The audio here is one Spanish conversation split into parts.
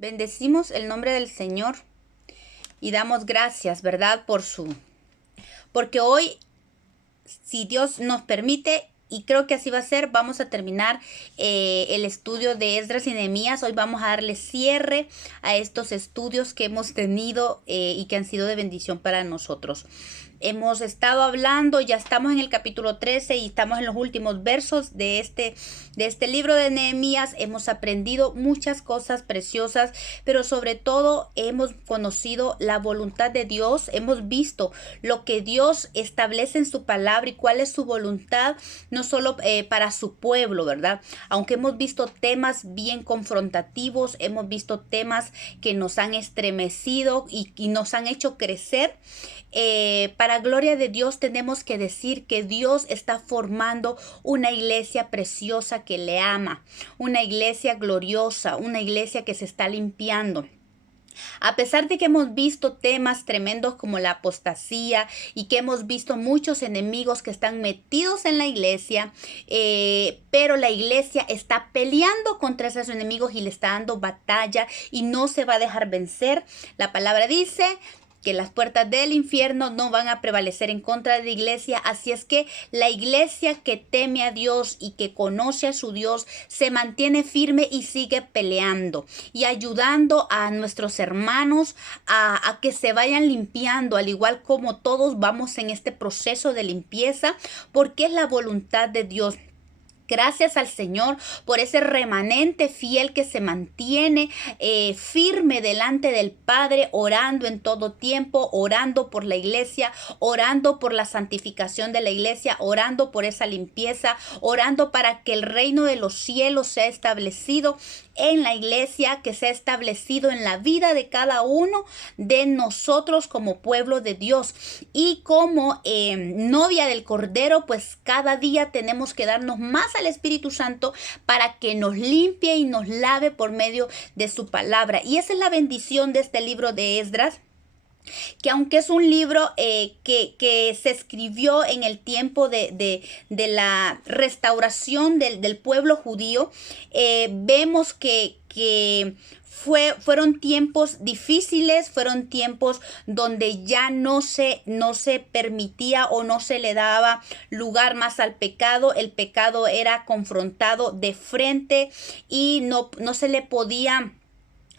Bendecimos el nombre del Señor y damos gracias, ¿verdad? Porque hoy, si Dios nos permite, y creo que así va a ser, vamos a terminar el estudio de Esdras y Nehemías. Hoy vamos a darle cierre a estos estudios que hemos tenido y que han sido de bendición para nosotros. Hemos estado hablando, ya estamos en el capítulo 13 y estamos en los últimos versos de este libro de Nehemías. Hemos aprendido muchas cosas preciosas, pero sobre todo hemos conocido la voluntad de Dios. Hemos visto lo que Dios establece en su palabra y cuál es su voluntad, no solo para su pueblo, ¿verdad? Aunque hemos visto temas bien confrontativos, hemos visto temas que nos han estremecido y nos han hecho crecer. Para gloria de Dios tenemos que decir que Dios está formando una iglesia preciosa que le ama, una iglesia gloriosa, una iglesia que se está limpiando. A pesar de que hemos visto temas tremendos como la apostasía y que hemos visto muchos enemigos que están metidos en la iglesia, pero la iglesia está peleando contra esos enemigos y le está dando batalla y no se va a dejar vencer. La palabra dice que las puertas del infierno no van a prevalecer en contra de la iglesia. Así es que la iglesia que teme a Dios y que conoce a su Dios se mantiene firme y sigue peleando y ayudando a nuestros hermanos a que se vayan limpiando, al igual como todos vamos en este proceso de limpieza, porque es la voluntad de Dios. Gracias al Señor por ese remanente fiel que se mantiene firme delante del Padre, orando en todo tiempo, orando por la iglesia, orando por la santificación de la iglesia, orando por esa limpieza, orando para que el reino de los cielos sea establecido en la iglesia, que sea establecido en la vida de cada uno de nosotros como pueblo de Dios. Y como novia del Cordero, pues cada día tenemos que darnos más al Espíritu Santo para que nos limpie y nos lave por medio de su palabra. Y esa es la bendición de este libro de Esdras, que aunque es un libro que se escribió en el tiempo de la restauración del pueblo judío, vemos que fueron tiempos difíciles, fueron tiempos donde ya no se permitía o no se le daba lugar más al pecado. El pecado era confrontado de frente y no se le podía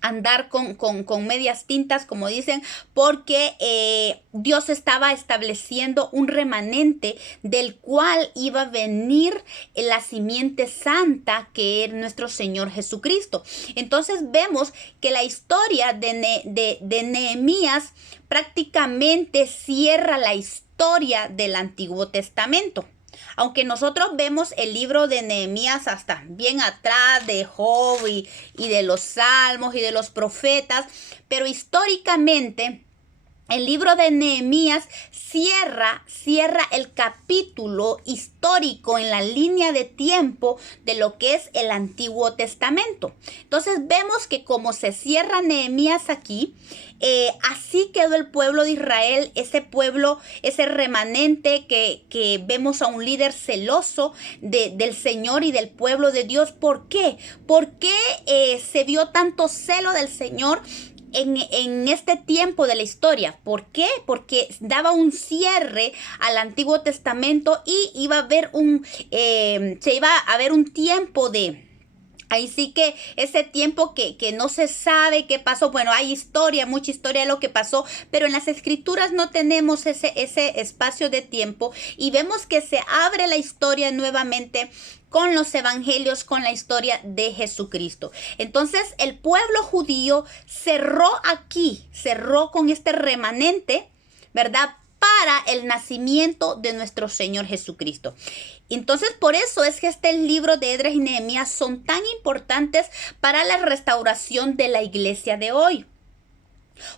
andar con medias tintas, como dicen, porque Dios estaba estableciendo un remanente del cual iba a venir la simiente santa, que es nuestro Señor Jesucristo. Entonces vemos que la historia de Nehemías prácticamente cierra la historia del Antiguo Testamento. Aunque nosotros vemos el libro de Nehemías hasta bien atrás, de Job y de los Salmos y de los profetas, pero históricamente el libro de Nehemías cierra el capítulo histórico en la línea de tiempo de lo que es el Antiguo Testamento. Entonces vemos que como se cierra Nehemías aquí, así quedó el pueblo de Israel, ese pueblo, ese remanente que vemos a un líder celoso del Señor y del pueblo de Dios. ¿Por qué? ¿Por qué se vio tanto celo del Señor en este tiempo de la historia? ¿Por qué? Porque daba un cierre al Antiguo Testamento y iba a haber se iba a haber un tiempo de... Ahí sí que ese tiempo que no se sabe qué pasó. Bueno, hay mucha historia de lo que pasó, pero en las escrituras no tenemos ese espacio de tiempo y vemos que se abre la historia nuevamente con los evangelios, con la historia de Jesucristo. Entonces el pueblo judío cerró con este remanente, ¿verdad?, para el nacimiento de nuestro Señor Jesucristo. Entonces, por eso es que este libro de Esdras y Nehemías son tan importantes para la restauración de la iglesia de hoy,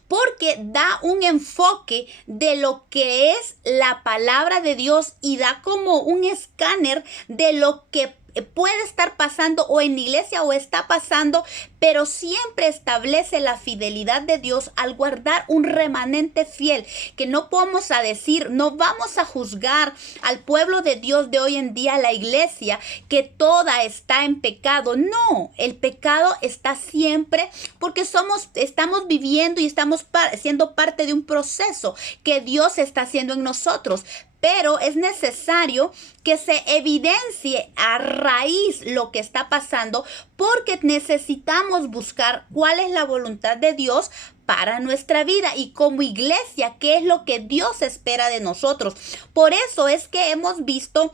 porque da un enfoque de lo que es la palabra de Dios y da como un escáner de lo que puede estar pasando o en la iglesia o está pasando, pero siempre establece la fidelidad de Dios al guardar un remanente fiel, que no podemos a decir, no vamos a juzgar al pueblo de Dios de hoy en día, la iglesia, que toda está en pecado. No, el pecado está siempre porque estamos viviendo y estamos siendo parte de un proceso que Dios está haciendo en nosotros. Pero es necesario que se evidencie a raíz lo que está pasando, porque necesitamos buscar cuál es la voluntad de Dios para nuestra vida y como iglesia, qué es lo que Dios espera de nosotros. Por eso es que hemos visto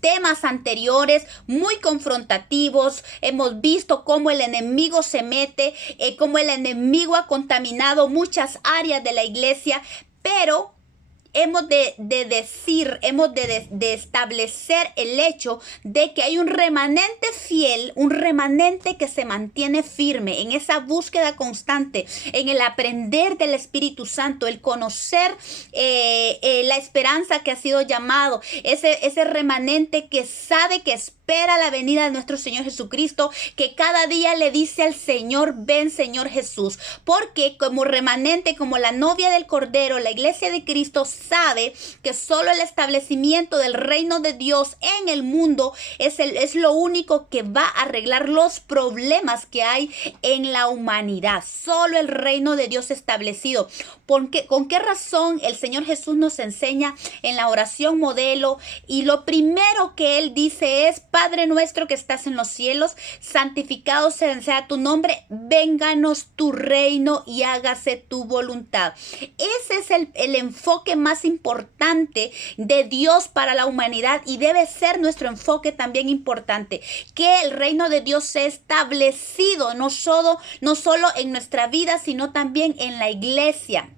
temas anteriores muy confrontativos. Hemos visto cómo el enemigo se mete, cómo el enemigo ha contaminado muchas áreas de la iglesia, pero hemos de establecer el hecho de que hay un remanente fiel, un remanente que se mantiene firme en esa búsqueda constante, en el aprender del Espíritu Santo, el conocer la esperanza que ha sido llamado, ese remanente que sabe que espera la venida de nuestro Señor Jesucristo, que cada día le dice al Señor, ven Señor Jesús, porque como remanente, como la novia del Cordero, la iglesia de Cristo sabe que solo el establecimiento del reino de Dios en el mundo es lo único que va a arreglar los problemas que hay en la humanidad. Solo el reino de Dios establecido. ¿Con qué razón el Señor Jesús nos enseña en la oración modelo? Y lo primero que Él dice es: Padre nuestro que estás en los cielos, santificado sea tu nombre, vénganos tu reino y hágase tu voluntad. Ese es el enfoque más importante de Dios para la humanidad y debe ser nuestro enfoque también importante, que el reino de Dios sea establecido no solo en nuestra vida, sino también en la iglesia.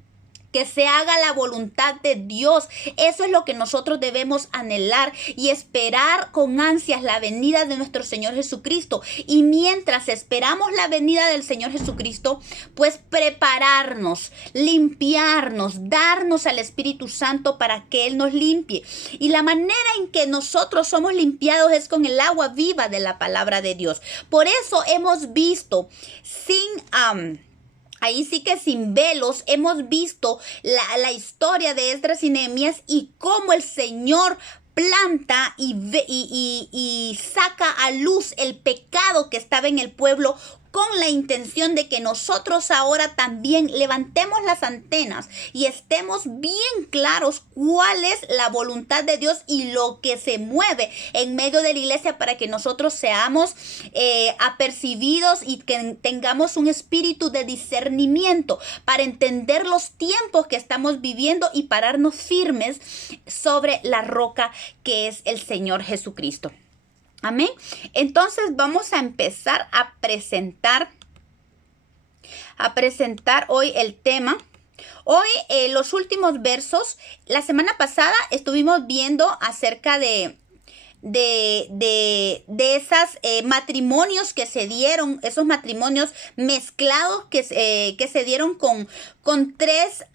Que se haga la voluntad de Dios. Eso es lo que nosotros debemos anhelar y esperar con ansias la venida de nuestro Señor Jesucristo. Y mientras esperamos la venida del Señor Jesucristo, pues prepararnos, limpiarnos, darnos al Espíritu Santo para que Él nos limpie. Y la manera en que nosotros somos limpiados es con el agua viva de la palabra de Dios. Por eso hemos visto ahí sí que sin velos, hemos visto la historia de Esdras y Nehemías y cómo el Señor planta y saca a luz el pecado que estaba en el pueblo, con la intención de que nosotros ahora también levantemos las antenas y estemos bien claros cuál es la voluntad de Dios y lo que se mueve en medio de la iglesia, para que nosotros seamos apercibidos y que tengamos un espíritu de discernimiento para entender los tiempos que estamos viviendo y pararnos firmes sobre la roca que es el Señor Jesucristo. Amén. Entonces vamos a empezar a presentar hoy el tema. Hoy los últimos versos. La semana pasada estuvimos viendo acerca de esas matrimonios que se dieron, esos matrimonios mezclados que se dieron con tres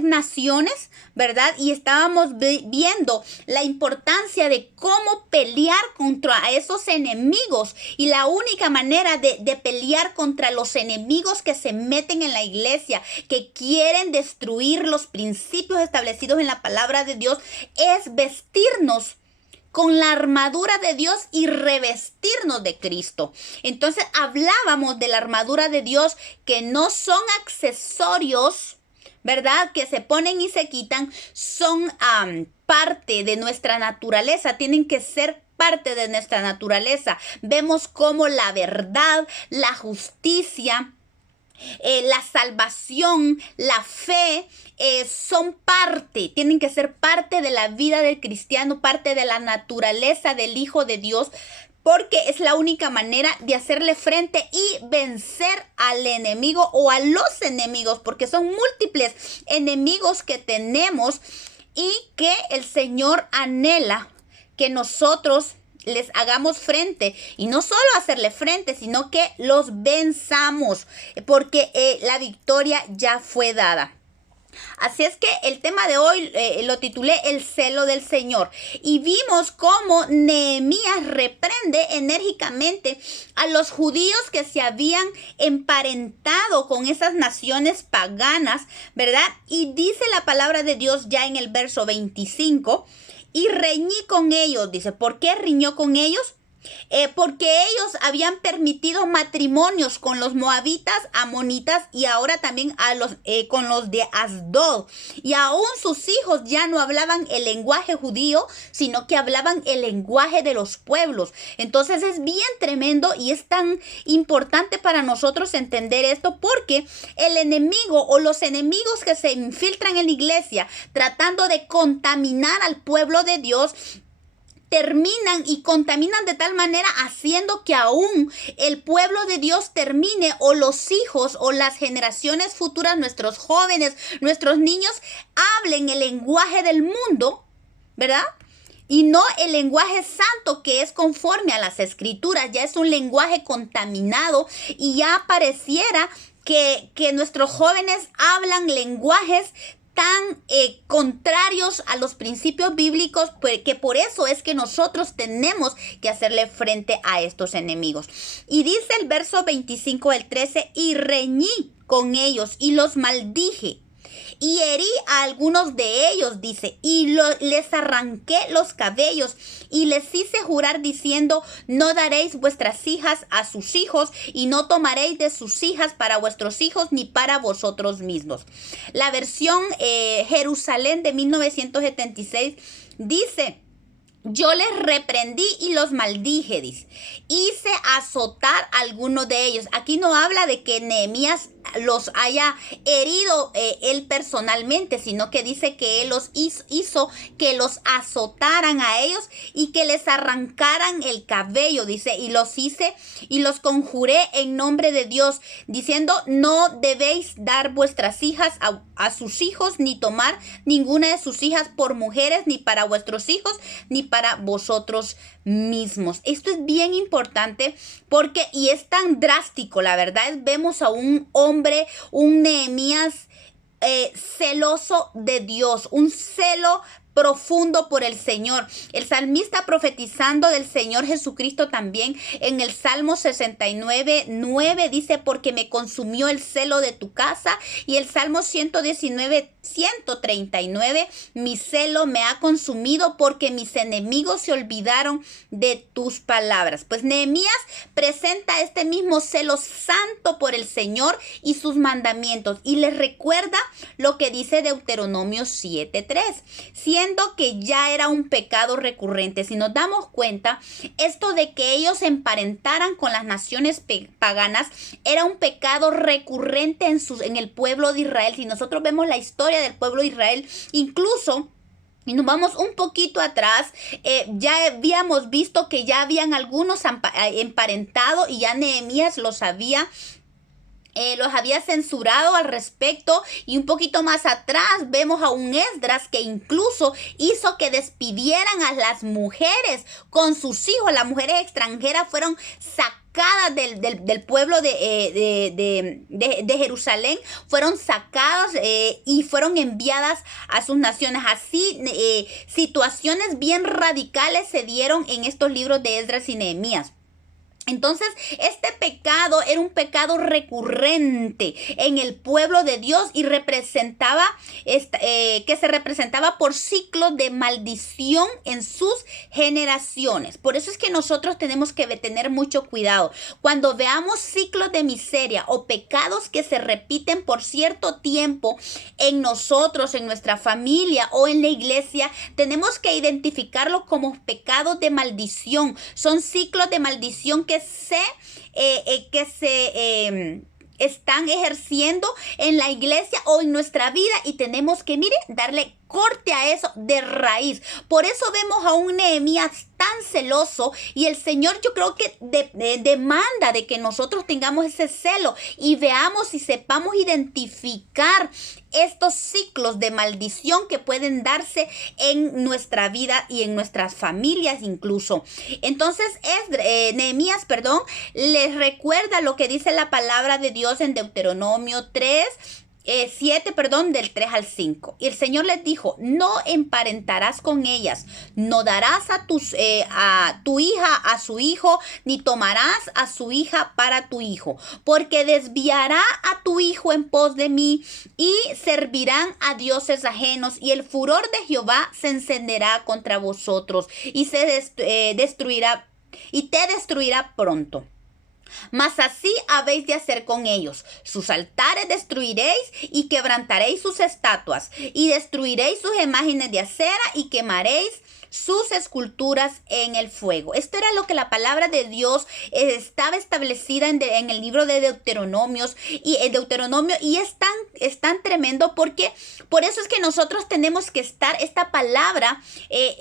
naciones, ¿verdad? Y estábamos viendo la importancia de cómo pelear contra esos enemigos, y la única manera de pelear contra los enemigos que se meten en la iglesia, que quieren destruir los principios establecidos en la palabra de Dios, es vestirnos con la armadura de Dios y revestirnos de Cristo. Entonces hablábamos de la armadura de Dios, que no son accesorios, ¿verdad?, que se ponen y se quitan, son parte de nuestra naturaleza, tienen que ser parte de nuestra naturaleza. Vemos cómo la verdad, la justicia, la salvación, la fe, son parte, tienen que ser parte de la vida del cristiano, parte de la naturaleza del Hijo de Dios, porque es la única manera de hacerle frente y vencer al enemigo o a los enemigos, porque son múltiples enemigos que tenemos y que el Señor anhela que nosotros les hagamos frente, y no solo hacerle frente, sino que los venzamos, porque la victoria ya fue dada. Así es que el tema de hoy lo titulé El celo del Señor. Y vimos cómo Nehemías reprende enérgicamente a los judíos que se habían emparentado con esas naciones paganas, ¿verdad? Y dice la palabra de Dios ya en el verso 25, y reñí con ellos, dice. ¿Por qué riñó con ellos? Porque ellos habían permitido matrimonios con los moabitas, amonitas y ahora también con los de Asdod. Y aún sus hijos ya no hablaban el lenguaje judío, sino que hablaban el lenguaje de los pueblos. Entonces es bien tremendo y es tan importante para nosotros entender esto, porque el enemigo o los enemigos que se infiltran en la iglesia tratando de contaminar al pueblo de Dios, terminan y contaminan de tal manera haciendo que aún el pueblo de Dios termine, o los hijos o las generaciones futuras, nuestros jóvenes, nuestros niños, hablen el lenguaje del mundo, ¿verdad? Y no el lenguaje santo que es conforme a las escrituras. Ya es un lenguaje contaminado y ya pareciera que nuestros jóvenes hablan lenguajes tan contrarios a los principios bíblicos, que por eso es que nosotros tenemos que hacerle frente a estos enemigos. Y dice el verso 25 del 13, y reñí con ellos y los maldije. Y herí a algunos de ellos, dice, y les arranqué los cabellos y les hice jurar diciendo, no daréis vuestras hijas a sus hijos y no tomaréis de sus hijas para vuestros hijos ni para vosotros mismos. La versión Jerusalén de 1976 dice, yo les reprendí y los maldije, dice. Hice azotar a alguno de ellos. Aquí no habla de que Nehemías los haya herido él personalmente, sino que dice que él los hizo que los azotaran a ellos y que les arrancaran el cabello, dice, y los hice y los conjuré en nombre de Dios, diciendo, no debéis dar vuestras hijas a sus hijos, ni tomar ninguna de sus hijas por mujeres, ni para vuestros hijos, ni para vosotros mismos. Esto es bien importante porque, y es tan drástico, la verdad es, vemos a un hombre, un Nehemías celoso de Dios, un celo profundo por el Señor. El salmista profetizando del Señor Jesucristo también en el Salmo 69:9 dice, porque me consumió el celo de tu casa. Y el Salmo 139:139, mi celo me ha consumido porque mis enemigos se olvidaron de tus palabras. Pues Nehemías presenta este mismo celo santo por el Señor y sus mandamientos, y les recuerda lo que dice Deuteronomio 7:3, siendo que ya era un pecado recurrente. Si nos damos cuenta, esto de que ellos emparentaran con las naciones paganas era un pecado recurrente en el pueblo de Israel. Si nosotros vemos la historia del pueblo de Israel, incluso y nos vamos un poquito atrás, ya habíamos visto que ya habían algunos emparentado y ya Nehemías los había censurado al respecto. Y un poquito más atrás vemos a un Esdras que incluso hizo que despidieran a las mujeres con sus hijos. Las mujeres extranjeras fueron sacadas del pueblo de Jerusalén, fueron sacadas y fueron enviadas a sus naciones. Así situaciones bien radicales se dieron en estos libros de Esdras y Nehemías. Entonces, este pecado era un pecado recurrente en el pueblo de Dios y representaba, que se representaba por ciclos de maldición en sus generaciones. Por eso es que nosotros tenemos que tener mucho cuidado. Cuando veamos ciclos de miseria o pecados que se repiten por cierto tiempo en nosotros, en nuestra familia o en la iglesia, tenemos que identificarlos como pecados de maldición. Son ciclos de maldición que se están ejerciendo en la iglesia o en nuestra vida, y tenemos que, darle corte a eso de raíz. Por eso vemos a un Nehemías tan celoso, y el Señor, yo creo que demanda de que nosotros tengamos ese celo y veamos y sepamos identificar estos ciclos de maldición que pueden darse en nuestra vida y en nuestras familias incluso. Entonces Nehemías, les recuerda lo que dice la palabra de Dios en Deuteronomio 3, 7, perdón, del 3 al 5. Y el Señor les dijo, no emparentarás con ellas, no darás a tu hija a su hijo, ni tomarás a su hija para tu hijo, porque desviará a tu hijo en pos de mí y servirán a dioses ajenos, y el furor de Jehová se encenderá contra vosotros y destruirá y te destruirá pronto. Mas así habéis de hacer con ellos. Sus altares destruiréis y quebrantaréis sus estatuas y destruiréis sus imágenes de acera y quemaréis sus esculturas en el fuego. Esto era lo que la palabra de Dios estaba establecida en el libro de Deuteronomio, y es tan tremendo, porque por eso es que nosotros tenemos que estar esta palabra,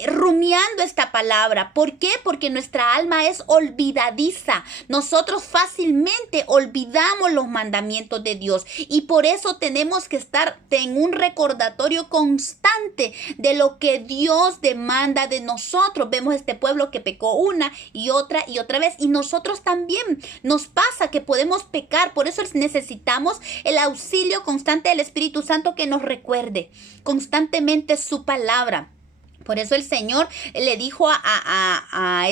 rumiando esta palabra. ¿Por qué? Porque nuestra alma es olvidadiza. Nosotros fácilmente olvidamos los mandamientos de Dios, y por eso tenemos que estar en un recordatorio constante de lo que Dios demanda de nosotros. Vemos este pueblo que pecó una y otra vez, y nosotros también nos pasa que podemos pecar. Por eso necesitamos el auxilio constante del Espíritu Santo, que nos recuerde constantemente su palabra. Por eso el Señor le dijo a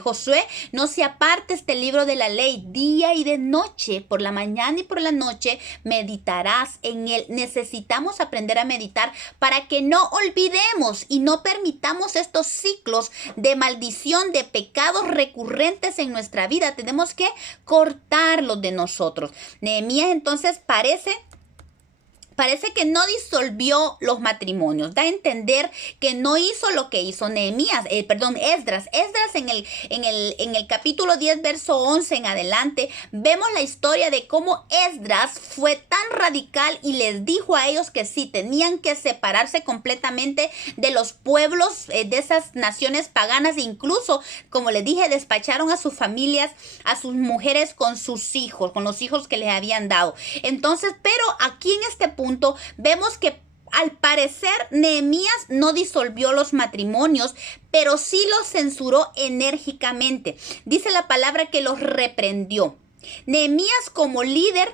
Josué, no se aparte este libro de la ley, día y de noche, por la mañana y por la noche meditarás en él. Necesitamos aprender a meditar para que no olvidemos y no permitamos estos ciclos de maldición, de pecados recurrentes en nuestra vida. Tenemos que cortarlos de nosotros. Nehemías entonces parece que no disolvió los matrimonios. Da a entender que no hizo lo que hizo Esdras. Esdras en el capítulo 10, verso 11 en adelante, vemos la historia de cómo Esdras fue tan radical y les dijo a ellos que sí, tenían que separarse completamente de los pueblos de esas naciones paganas. E incluso, como les dije, despacharon a sus familias, a sus mujeres con sus hijos, con los hijos que les habían dado. Entonces, pero aquí en este punto vemos que al parecer Nehemías no disolvió los matrimonios, pero sí los censuró enérgicamente. Dice la palabra que los reprendió. Nehemías, como líder,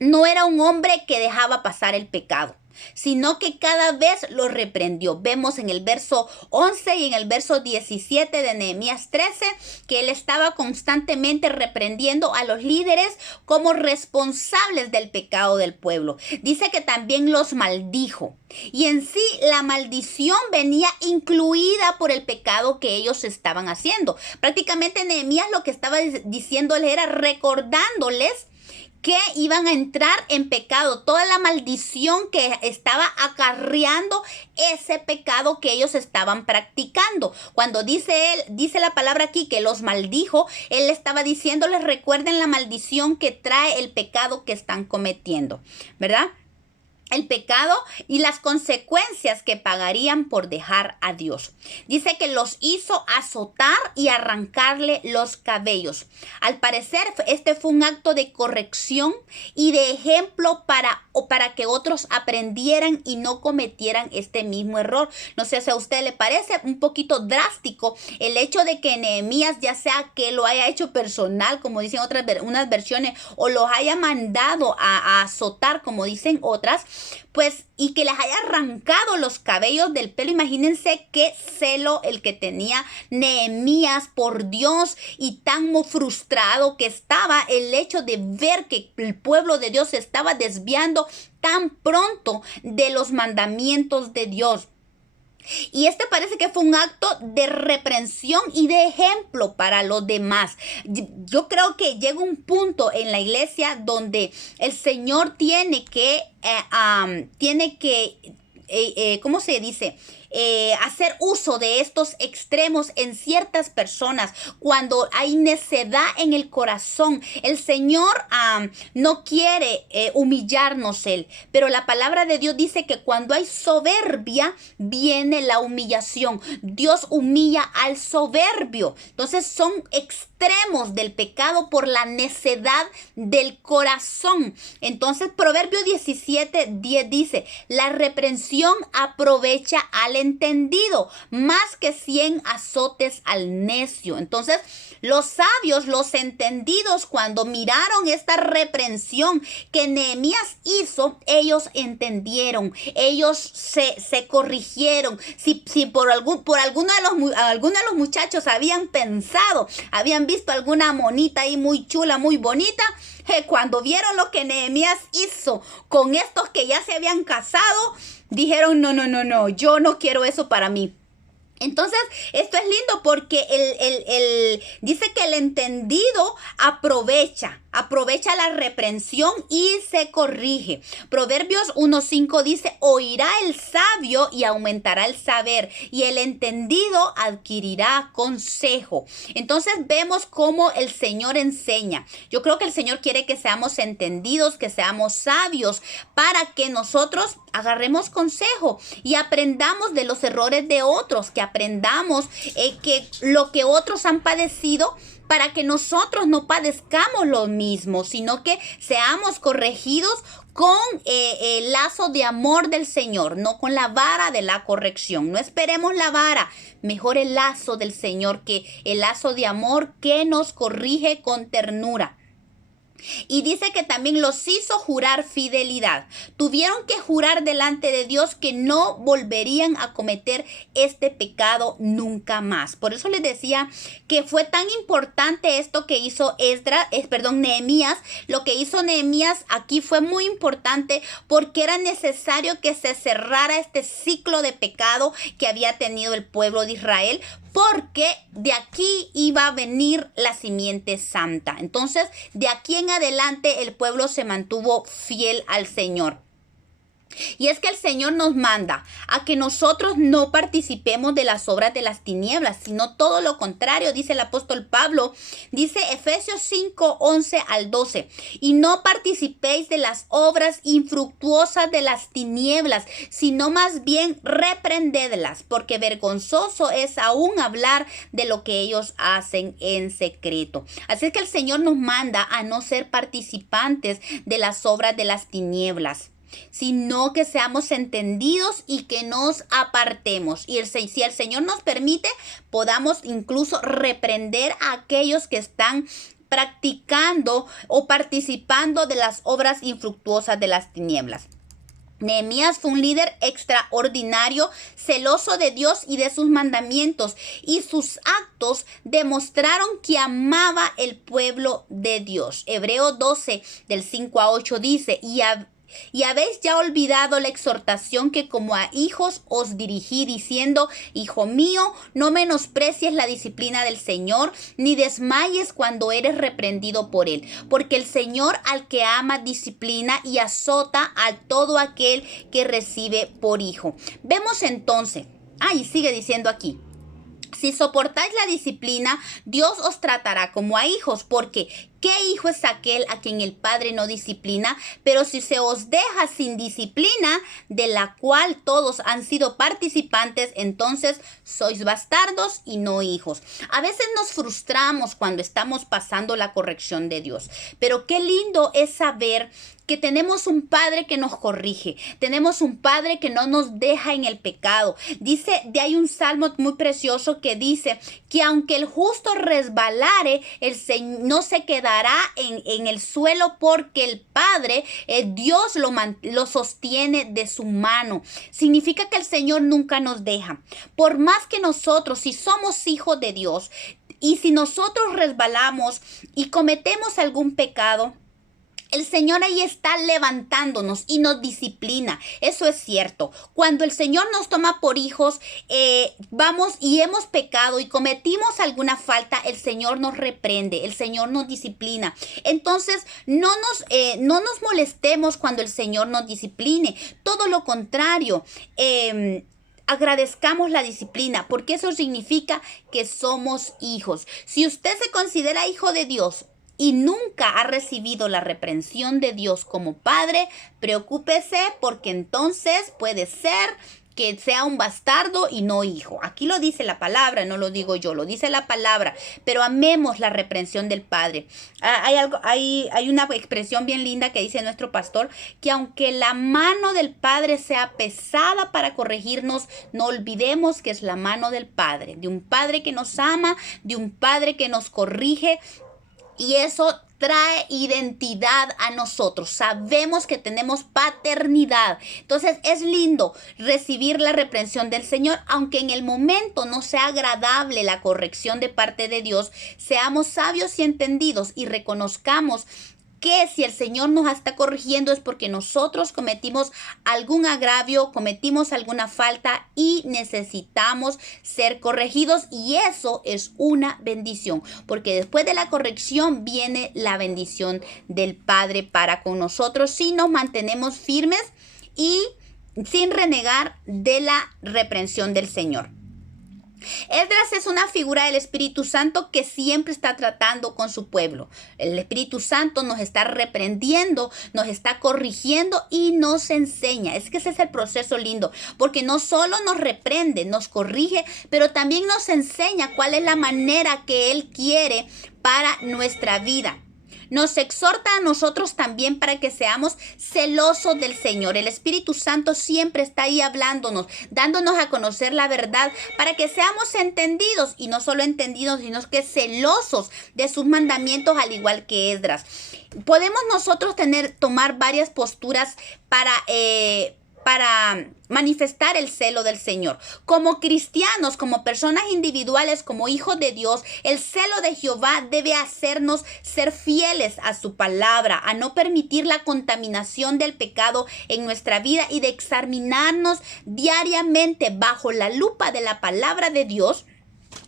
no era un hombre que dejaba pasar el pecado, sino que cada vez lo reprendió. Vemos en el verso 11 y en el verso 17 de Nehemías 13 que él estaba constantemente reprendiendo a los líderes como responsables del pecado del pueblo. Dice que también los maldijo, y en sí la maldición venía incluida por el pecado que ellos estaban haciendo. Prácticamente Nehemías lo que estaba diciéndoles era recordándoles que iban a entrar en pecado, toda la maldición que estaba acarreando ese pecado que ellos estaban practicando. Cuando dice la palabra aquí que los maldijo, él estaba diciéndoles, recuerden la maldición que trae el pecado que están cometiendo, ¿verdad? El pecado y las consecuencias que pagarían por dejar a Dios. Dice que los hizo azotar y arrancarle los cabellos. Al parecer, este fue un acto de corrección y de ejemplo para que otros aprendieran y no cometieran este mismo error. No sé si a usted le parece un poquito drástico el hecho de que Nehemías, ya sea que lo haya hecho personal, como dicen unas versiones, o los haya mandado a azotar, como dicen otras, pues, y que les haya arrancado los cabellos del pelo. Imagínense qué celo el que tenía Nehemías por Dios, y tan frustrado que estaba el hecho de ver que el pueblo de Dios se estaba desviando tan pronto de los mandamientos de Dios. Y este parece que fue un acto de reprensión y de ejemplo para los demás. Yo creo que llega un punto en la iglesia donde el Señor tiene que ¿cómo se dice? Hacer uso de estos extremos en ciertas personas. Cuando hay necedad en el corazón, el Señor no quiere humillarnos él, pero la palabra de Dios dice que cuando hay soberbia viene la humillación. Dios humilla al soberbio. Entonces son extremos del pecado por la necedad del corazón. Entonces Proverbio 17:10 dice, la reprensión aprovecha al entendido, más que 100 azotes al necio. Entonces, los sabios, los entendidos, cuando miraron esta reprensión que Nehemías hizo, ellos entendieron, ellos se corrigieron. Si por alguno de los muchachos habían pensado, habían visto alguna monita ahí muy chula, muy bonita, cuando vieron lo que Nehemías hizo con estos que ya se habían casado, dijeron, no, yo no quiero eso para mí. Entonces, esto es lindo porque dice que el entendido aprovecha la reprensión y se corrige. Proverbios 1:5 dice, oirá el sabio y aumentará el saber, y el entendido adquirirá consejo. Entonces, vemos cómo el Señor enseña. Yo creo que el Señor quiere que seamos entendidos, que seamos sabios, para que nosotros agarremos consejo y aprendamos de los errores de otros, que aprendamos que lo que otros han padecido, para que nosotros no padezcamos lo mismo, sino que seamos corregidos con el lazo de amor del Señor, no con la vara de la corrección. No esperemos la vara, mejor el lazo del Señor, que el lazo de amor que nos corrige con ternura. Y dice que también los hizo jurar fidelidad. Tuvieron que jurar delante de Dios que no volverían a cometer este pecado nunca más. Por eso les decía que fue tan importante esto que hizo Nehemías. Lo que hizo Nehemías aquí fue muy importante porque era necesario que se cerrara este ciclo de pecado que había tenido el pueblo de Israel, porque de aquí iba a venir la simiente santa. Entonces, de aquí en adelante el pueblo se mantuvo fiel al Señor. Y es que el Señor nos manda a que nosotros no participemos de las obras de las tinieblas, sino todo lo contrario, dice el apóstol Pablo, dice Efesios 5:11-12, y no participéis de las obras infructuosas de las tinieblas, sino más bien reprendedlas, porque vergonzoso es aún hablar de lo que ellos hacen en secreto. Así es que el Señor nos manda a no ser participantes de las obras de las tinieblas, sino que seamos entendidos y que nos apartemos. Y si el Señor nos permite, podamos incluso reprender a aquellos que están practicando o participando de las obras infructuosas de las tinieblas. Nehemías fue un líder extraordinario, celoso de Dios y de sus mandamientos, y sus actos demostraron que amaba el pueblo de Dios. Hebreos 12, del 5-8 dice, y habéis ya olvidado la exhortación que como a hijos os dirigí, diciendo, hijo mío, no menosprecies la disciplina del Señor, ni desmayes cuando eres reprendido por él. Porque el Señor al que ama disciplina y azota a todo aquel que recibe por hijo. Vemos entonces, y sigue diciendo aquí, si soportáis la disciplina, Dios os tratará como a hijos, porque ¿qué hijo es aquel a quien el Padre no disciplina? Pero si se os deja sin disciplina, de la cual todos han sido participantes, entonces sois bastardos y no hijos. A veces nos frustramos cuando estamos pasando la corrección de Dios, pero qué lindo es saber que tenemos un Padre que nos corrige, tenemos un Padre que no nos deja en el pecado. Hay un salmo muy precioso que dice que aunque el justo resbalare, el Señor no se quedará en el suelo, porque el Padre, Dios lo sostiene de su mano. Significa que el Señor nunca nos deja. Por más que nosotros, si somos hijos de Dios, y si nosotros resbalamos y cometemos algún pecado, el Señor ahí está levantándonos y nos disciplina. Eso es cierto. Cuando el Señor nos toma por hijos, vamos y hemos pecado y cometimos alguna falta, el Señor nos reprende, el Señor nos disciplina. Entonces, no nos molestemos cuando el Señor nos discipline. Todo lo contrario, agradezcamos la disciplina, porque eso significa que somos hijos. Si usted se considera hijo de Dios y nunca ha recibido la reprensión de Dios como padre, preocúpese, porque entonces puede ser que sea un bastardo y no hijo. Aquí lo dice la palabra, no lo digo yo, lo dice la palabra. Pero amemos la reprensión del Padre. Hay una expresión bien linda que dice nuestro pastor, que aunque la mano del Padre sea pesada para corregirnos, no olvidemos que es la mano del Padre, de un Padre que nos ama, de un Padre que nos corrige. Y eso trae identidad a nosotros. Sabemos que tenemos paternidad. Entonces es lindo recibir la reprensión del Señor, aunque en el momento no sea agradable la corrección de parte de Dios. Seamos sabios y entendidos y reconozcamos que si el Señor nos está corrigiendo es porque nosotros cometimos algún agravio, cometimos alguna falta y necesitamos ser corregidos, y eso es una bendición, porque después de la corrección viene la bendición del Padre para con nosotros si nos mantenemos firmes y sin renegar de la reprensión del Señor. Esdras es una figura del Espíritu Santo que siempre está tratando con su pueblo. El Espíritu Santo nos está reprendiendo, nos está corrigiendo y nos enseña. Es que ese es el proceso lindo, porque no solo nos reprende, nos corrige, pero también nos enseña cuál es la manera que Él quiere para nuestra vida. Nos exhorta a nosotros también para que seamos celosos del Señor. El Espíritu Santo siempre está ahí hablándonos, dándonos a conocer la verdad para que seamos entendidos, y no solo entendidos, sino que celosos de sus mandamientos, al igual que Esdras. Podemos nosotros tomar varias posturas para manifestar el celo del Señor. Como cristianos, como personas individuales, como hijos de Dios, el celo de Jehová debe hacernos ser fieles a su palabra, a no permitir la contaminación del pecado en nuestra vida y de examinarnos diariamente bajo la lupa de la palabra de Dios,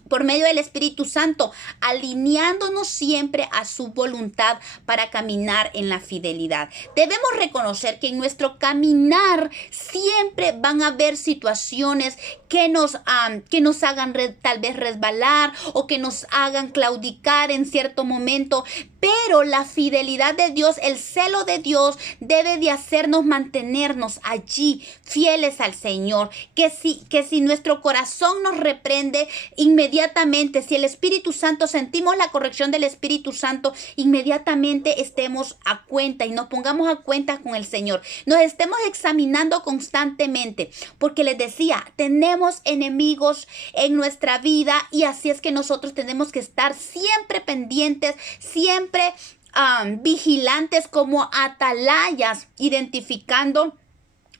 por medio del Espíritu Santo, alineándonos siempre a su voluntad para caminar en la fidelidad. Debemos reconocer que en nuestro caminar siempre van a haber situaciones que nos hagan tal vez resbalar o que nos hagan claudicar en cierto momento, pero la fidelidad de Dios, el celo de Dios debe de hacernos mantenernos allí fieles al Señor. Que si nuestro corazón nos reprende, inmediatamente, si el Espíritu Santo, sentimos la corrección del Espíritu Santo, inmediatamente estemos a cuenta y nos pongamos a cuenta con el Señor. Nos estemos examinando constantemente, porque les decía, tenemos enemigos en nuestra vida, y así es que nosotros tenemos que estar siempre pendientes, siempre vigilantes como atalayas, identificando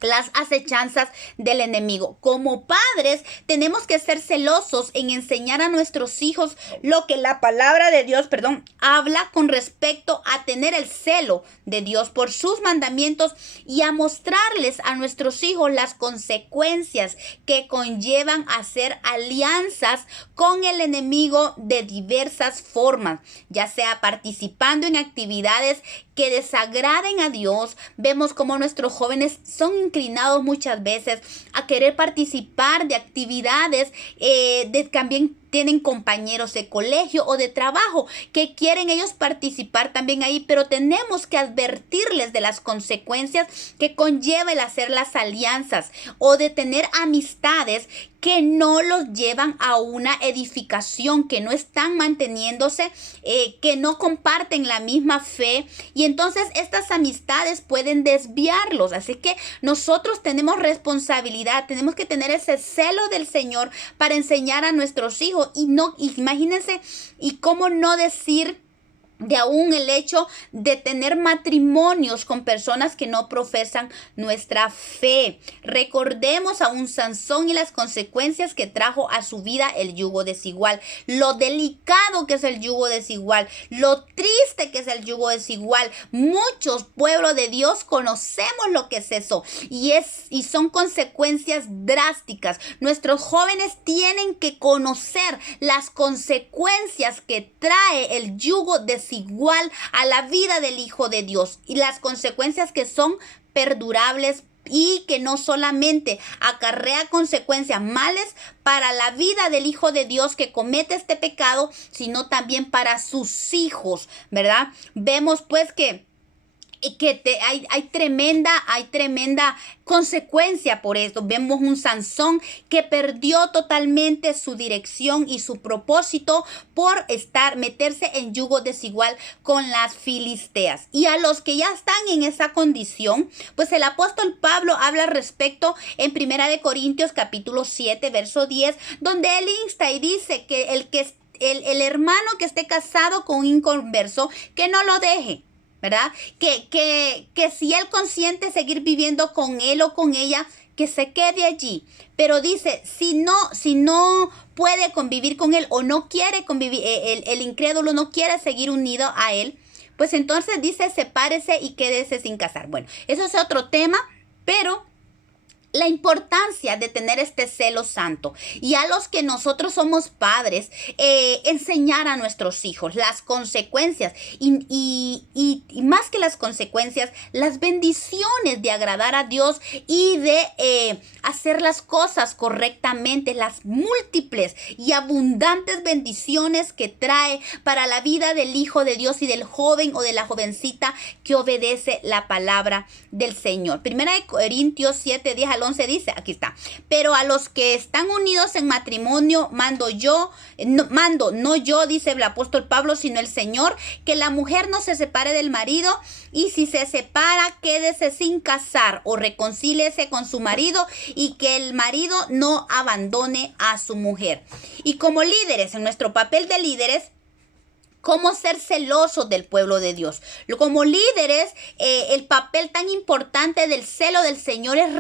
las acechanzas del enemigo. Como padres tenemos que ser celosos en enseñar a nuestros hijos lo que la palabra de Dios, habla con respecto a tener el celo de Dios por sus mandamientos, y a mostrarles a nuestros hijos las consecuencias que conllevan hacer alianzas con el enemigo de diversas formas, ya sea participando en actividades que desagraden a Dios. Vemos cómo nuestros jóvenes son inclinados muchas veces a querer participar de actividades, también tienen compañeros de colegio o de trabajo que quieren ellos participar también ahí, pero tenemos que advertirles de las consecuencias que conlleva el hacer las alianzas o de tener amistades que no los llevan a una edificación, que no están manteniéndose, que no comparten la misma fe, y entonces estas amistades pueden desviarlos. Así que nosotros tenemos responsabilidad, tenemos que tener ese celo del Señor para enseñar a nuestros hijos. Y no, imagínense, y cómo no decir de aún el hecho de tener matrimonios con personas que no profesan nuestra fe. Recordemos a un Sansón y las consecuencias que trajo a su vida el yugo desigual, lo delicado que es el yugo desigual, lo triste que es el yugo desigual. Muchos pueblos de Dios conocemos lo que es eso, y son consecuencias drásticas. Nuestros jóvenes tienen que conocer las consecuencias que trae el yugo desigual a la vida del Hijo de Dios, y las consecuencias que son perdurables y que no solamente acarrea consecuencias malas para la vida del Hijo de Dios que comete este pecado, sino también para sus hijos, ¿verdad? Vemos pues que hay tremenda consecuencia por esto. Vemos un Sansón que perdió totalmente su dirección y su propósito por meterse en yugo desigual con las filisteas. Y a los que ya están en esa condición, pues el apóstol Pablo habla al respecto en 1 Corintios capítulo 7, verso 10, donde él insta y dice que el hermano que esté casado con un inconverso, que no lo deje, ¿verdad? Que si él consiente seguir viviendo con él o con ella, que se quede allí. Pero dice, si no puede convivir con él o no quiere convivir, el incrédulo no quiere seguir unido a él, pues entonces dice, sepárese y quédese sin casar. Bueno, eso es otro tema, pero la importancia de tener este celo santo, y a los que nosotros somos padres, enseñar a nuestros hijos las consecuencias y más que las consecuencias, las bendiciones de agradar a Dios y de hacer las cosas correctamente, las múltiples y abundantes bendiciones que trae para la vida del hijo de Dios y del joven o de la jovencita que obedece la palabra del Señor. 1 Corintios 7, 10 al 11 dice, aquí está, pero a los que están unidos en matrimonio mando, no yo, dice el apóstol Pablo, sino el Señor, que la mujer no se separe del marido, y si se separa, quédese sin casar o reconcíliese con su marido, y que el marido no abandone a su mujer. Y como líderes, en nuestro papel de líderes, cómo ser celosos del pueblo de Dios. Como líderes, el papel tan importante del celo del Señor es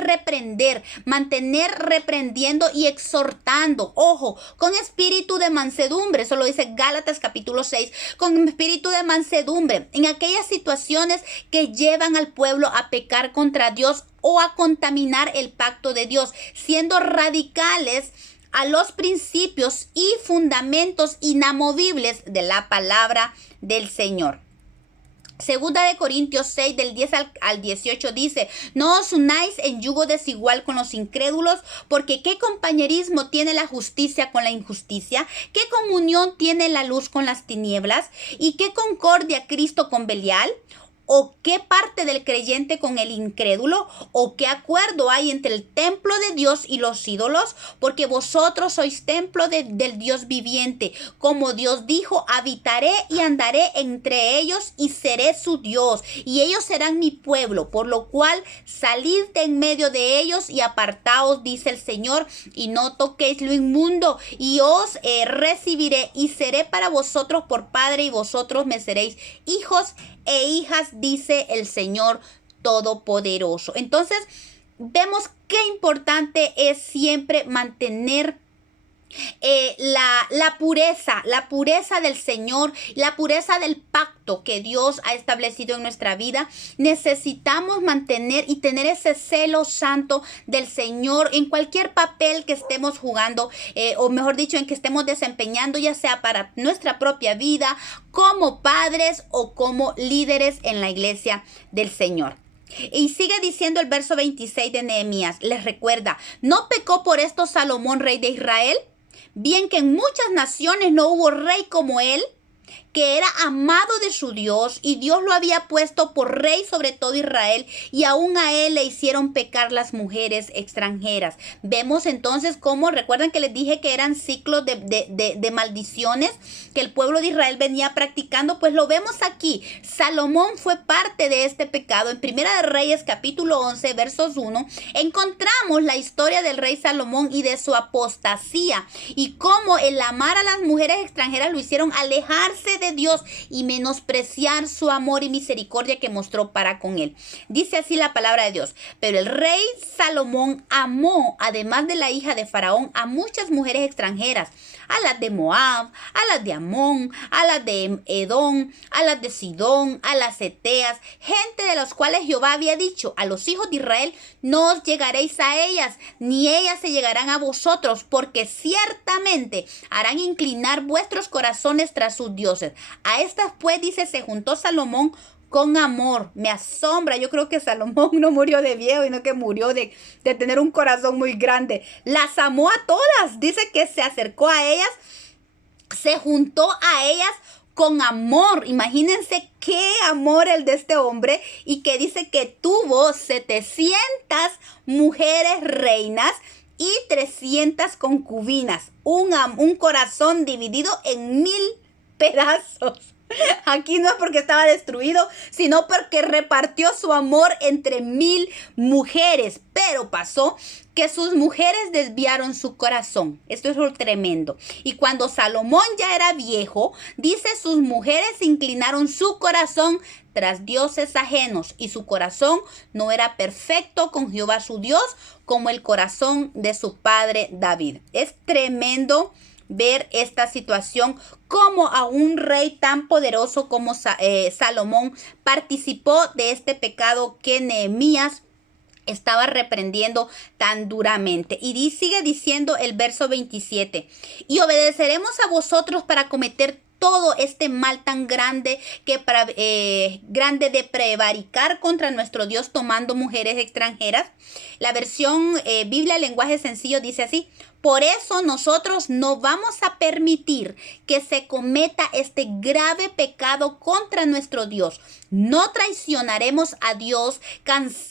reprender, mantener reprendiendo y exhortando. Ojo, con espíritu de mansedumbre. Eso lo dice Gálatas capítulo 6. Con espíritu de mansedumbre en aquellas situaciones que llevan al pueblo a pecar contra Dios o a contaminar el pacto de Dios, siendo radicales a los principios y fundamentos inamovibles de la palabra del Señor. Segunda de Corintios 6, del 10 al 18 dice, no os unáis en yugo desigual con los incrédulos, porque ¿qué compañerismo tiene la justicia con la injusticia? ¿Qué comunión tiene la luz con las tinieblas? ¿Y qué concordia Cristo con Belial? ¿O qué parte del creyente con el incrédulo? ¿O qué acuerdo hay entre el templo de Dios y los ídolos? Porque vosotros sois templo del Dios viviente. Como Dios dijo, habitaré y andaré entre ellos y seré su Dios, y ellos serán mi pueblo. Por lo cual salid de en medio de ellos y apartaos, dice el Señor, y no toquéis lo inmundo, y os recibiré y seré para vosotros por padre, y vosotros me seréis hijos e hijas, dice el Señor Todopoderoso. Entonces, vemos qué importante es siempre mantener la pureza del Señor, la pureza del pacto que Dios ha establecido en nuestra vida. Necesitamos mantener y tener ese celo santo del Señor en cualquier papel que estemos jugando, o mejor dicho, en que estemos desempeñando, ya sea para nuestra propia vida, como padres o como líderes en la iglesia del Señor. Y sigue diciendo el verso 26 de Nehemías, les recuerda, ¿no pecó por esto Salomón, rey de Israel? Bien que en muchas naciones no hubo rey como él, que era amado de su Dios, y Dios lo había puesto por rey sobre todo Israel, y aún a él le hicieron pecar las mujeres extranjeras. Vemos entonces cómo, recuerdan que les dije que eran ciclos de maldiciones que el pueblo de Israel venía practicando, pues lo vemos aquí. Salomón fue parte de este pecado. En Primera de Reyes capítulo 11 versos 1 encontramos la historia del rey Salomón y de su apostasía, y cómo el amar a las mujeres extranjeras lo hicieron alejarse de Dios y menospreciar su amor y misericordia que mostró para con él. Dice así la palabra de Dios: pero el rey Salomón amó, además de la hija de Faraón, a muchas mujeres extranjeras, a las de Moab, a las de Amón, a las de Edom, a las de Sidón, a las Eteas, gente de las cuales Jehová había dicho: a los hijos de Israel no os llegaréis a ellas, ni ellas se llegarán a vosotros, porque ciertamente harán inclinar vuestros corazones tras sus dioses. A estas pues, dice, se juntó Salomón con amor. Me asombra, yo creo que Salomón no murió de viejo, sino que murió de tener un corazón muy grande. Las amó a todas, dice que se acercó a ellas, se juntó a ellas con amor. Imagínense qué amor el de este hombre, y que dice que tuvo 700 mujeres reinas y 300 concubinas. Un corazón dividido en 1000 pedazos. Aquí no es porque estaba destruido, sino porque repartió su amor entre 1000 mujeres. Pero pasó que sus mujeres desviaron su corazón. Esto es lo tremendo. Y cuando Salomón ya era viejo, dice, sus mujeres inclinaron su corazón tras dioses ajenos, y su corazón no era perfecto con Jehová su Dios, como el corazón de su padre David. Es tremendo ver esta situación, como a un rey tan poderoso como Salomón participó de este pecado que Nehemías estaba reprendiendo tan duramente. Y sigue diciendo el verso 27, y obedeceremos a vosotros para cometer todo este mal tan grande grande de prevaricar contra nuestro Dios tomando mujeres extranjeras. La versión Biblia lenguaje sencillo dice así: por eso nosotros no vamos a permitir que se cometa este grave pecado contra nuestro Dios. No traicionaremos a Dios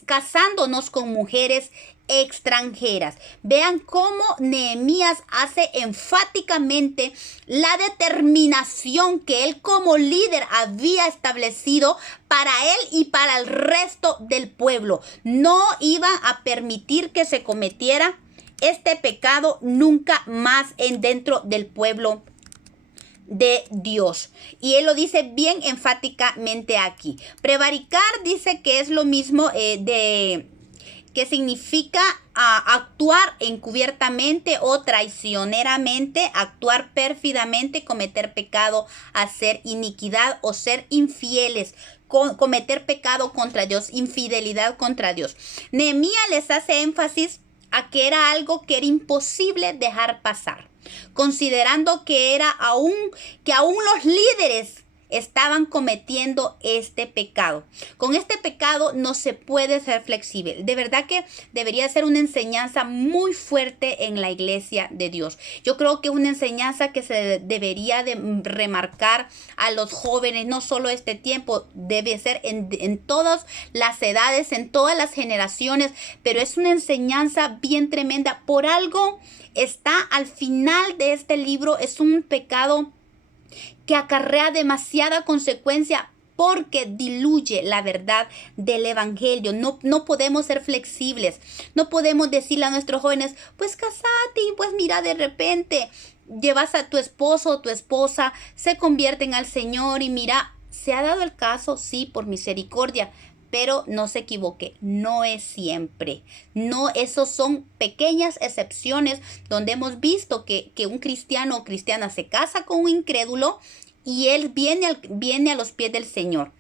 casándonos con mujeres extranjeras. Vean cómo Nehemías hace enfáticamente la determinación que él como líder había establecido para él y para el resto del pueblo. No iba a permitir que se cometiera este pecado nunca más dentro del pueblo de Dios. Y él lo dice bien enfáticamente aquí. Prevaricar dice que es lo mismo que significa actuar encubiertamente o traicioneramente, actuar pérfidamente, cometer pecado, hacer iniquidad o ser infieles, cometer pecado contra Dios, infidelidad contra Dios. Nehemías les hace énfasis a que era algo que era imposible dejar pasar, considerando que aún los líderes estaban cometiendo este pecado. Con este pecado no se puede ser flexible. De verdad que debería ser una enseñanza muy fuerte en la iglesia de Dios. Yo creo que es una enseñanza que se debería de remarcar a los jóvenes, no solo este tiempo, debe ser en todas las edades, en todas las generaciones, pero es una enseñanza bien tremenda. Por algo está al final de este libro, es un pecado que acarrea demasiada consecuencia porque diluye la verdad del evangelio. No podemos ser flexibles. No podemos decirle a nuestros jóvenes, pues casate y pues mira, de repente llevas a tu esposo o tu esposa, se convierten al Señor y mira, se ha dado el caso, sí, por misericordia. Pero no se equivoque, no es siempre. No, esos son pequeñas excepciones donde hemos visto que un cristiano o cristiana se casa con un incrédulo y él viene a los pies del Señor.